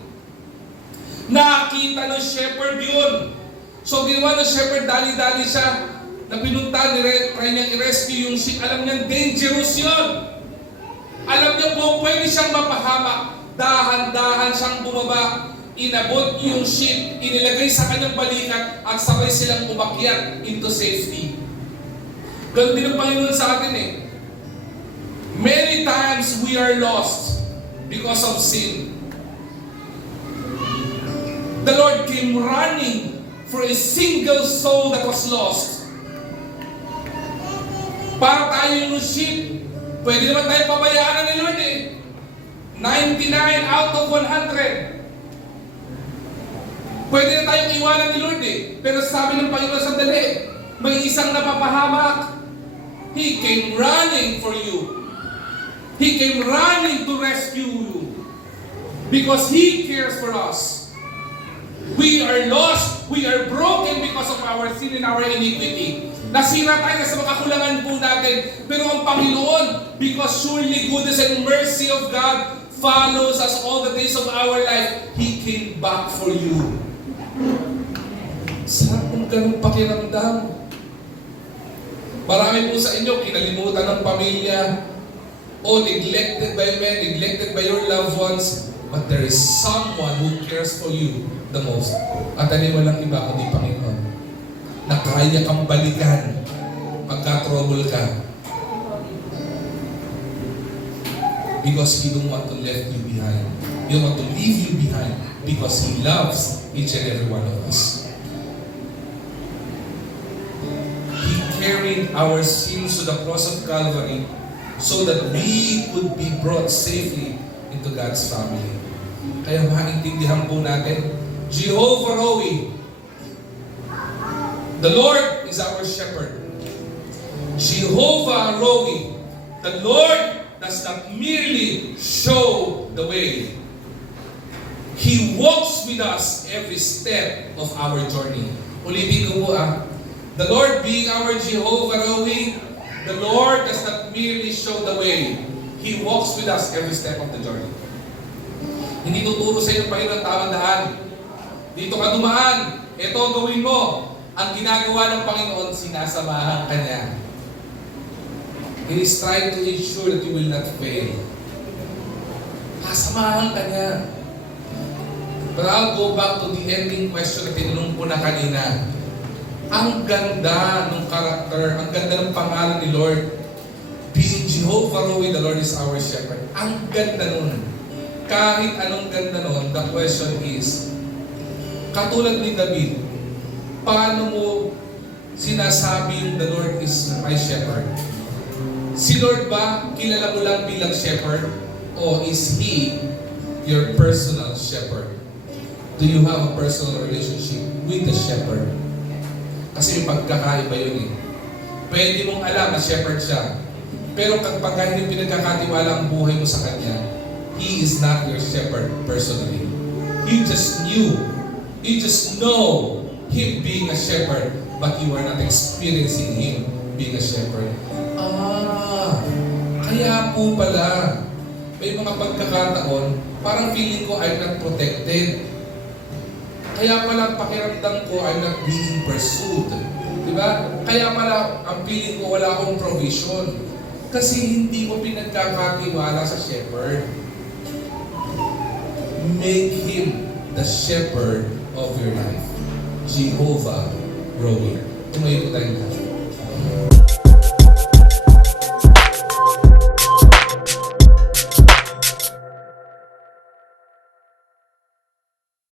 Nakita ng shepherd yun. So ginawa ng shepherd, dali-dali siya, na pinunta, try niyang i-rescue yung sheep. Alam niya, dangerous yun. Alam niya po, pwede siyang mapahamak. Dahan-dahan siyang bumaba. Inabot yung sheep, inilagay sa kanyang balikat, at sabay silang umakyat into safety. Ganun din ang Panginoon sa atin eh. Many times we are lost because of sin. The Lord came running for a single soul that was lost. Para tayo yung sheep, pwede naman tayo pabayaan ni Lord eh. 99 out of 100. Pwede na tayong iwanan ni Lord eh. Pero sabi ng Panginoon, sandali, may isang napapahamak. He came running for you. He came running to rescue you. Because He cares for us. We are lost, we are broken because of our sin and our iniquity. Nasira tayo sa mga kakulangan po natin. Pero ang Panginoon, because surely goodness and mercy of God follows us all the days of our life, He came back for you. Sarap ng ganung pakiramdam. Marami po sa inyo, kinalimutan ng pamilya, o neglected by men, neglected by your loved ones, but there is someone who cares for you the most. At ano walang iba kundi Panginoon, na kaya kang balikan pagka-trouble ka. Because He don't want to let you behind. He don't want to leave you behind because He loves each and every one of us. He carried our sins to the cross of Calvary so that we could be brought safely into God's family. Kaya maintindihan po natin, Jehovah Rohi, the Lord is our shepherd. Jehovah Rohi, the Lord does not merely show the way. He walks with us every step of our journey. Ulitin ko po the Lord being our Jehovah Rohi, the Lord does not merely show the way. He walks with us every step of the journey. Hindi tuturo sa iyo pa yun ang tamang daan. Dito ka dumaan, ito gawin mo. Ang ginagawa ng Panginoon, sinasamahan ka niya. He is trying to ensure that you will not fail. Kasamahan ka niya. But I'll go back to the ending question na tinanong ko na kanina. Ang ganda ng karakter, ang ganda ng pangalan ni Lord. Being Jehovah Rohi, the Lord is our shepherd. Ang ganda nun. Kahit anong ganda nun, the question is, katulad ni David, paano mo sinasabi yung the Lord is my shepherd? Si Lord ba, kilala mo lang bilang shepherd? O is He your personal shepherd? Do you have a personal relationship with the shepherd? Kasi may pagkakaiba yun eh. Pwede mong alam na shepherd siya. Pero kapag hindi pinagkakatiwala ang buhay mo sa Kanya, He is not your shepherd personally. You just know Him being a shepherd, but you are not experiencing Him being a shepherd. Kaya po pala, may mga pagkakataon, parang feeling ko I'm not protected. Kaya pala pakiramdam ko I'm not being pursued. Diba? Kaya pala ang feeling ko wala akong provision. Kasi hindi mo pinagkakatiwala sa shepherd. Make Him the shepherd of your life. Jehovah Rohi. Tumayo po tayo na.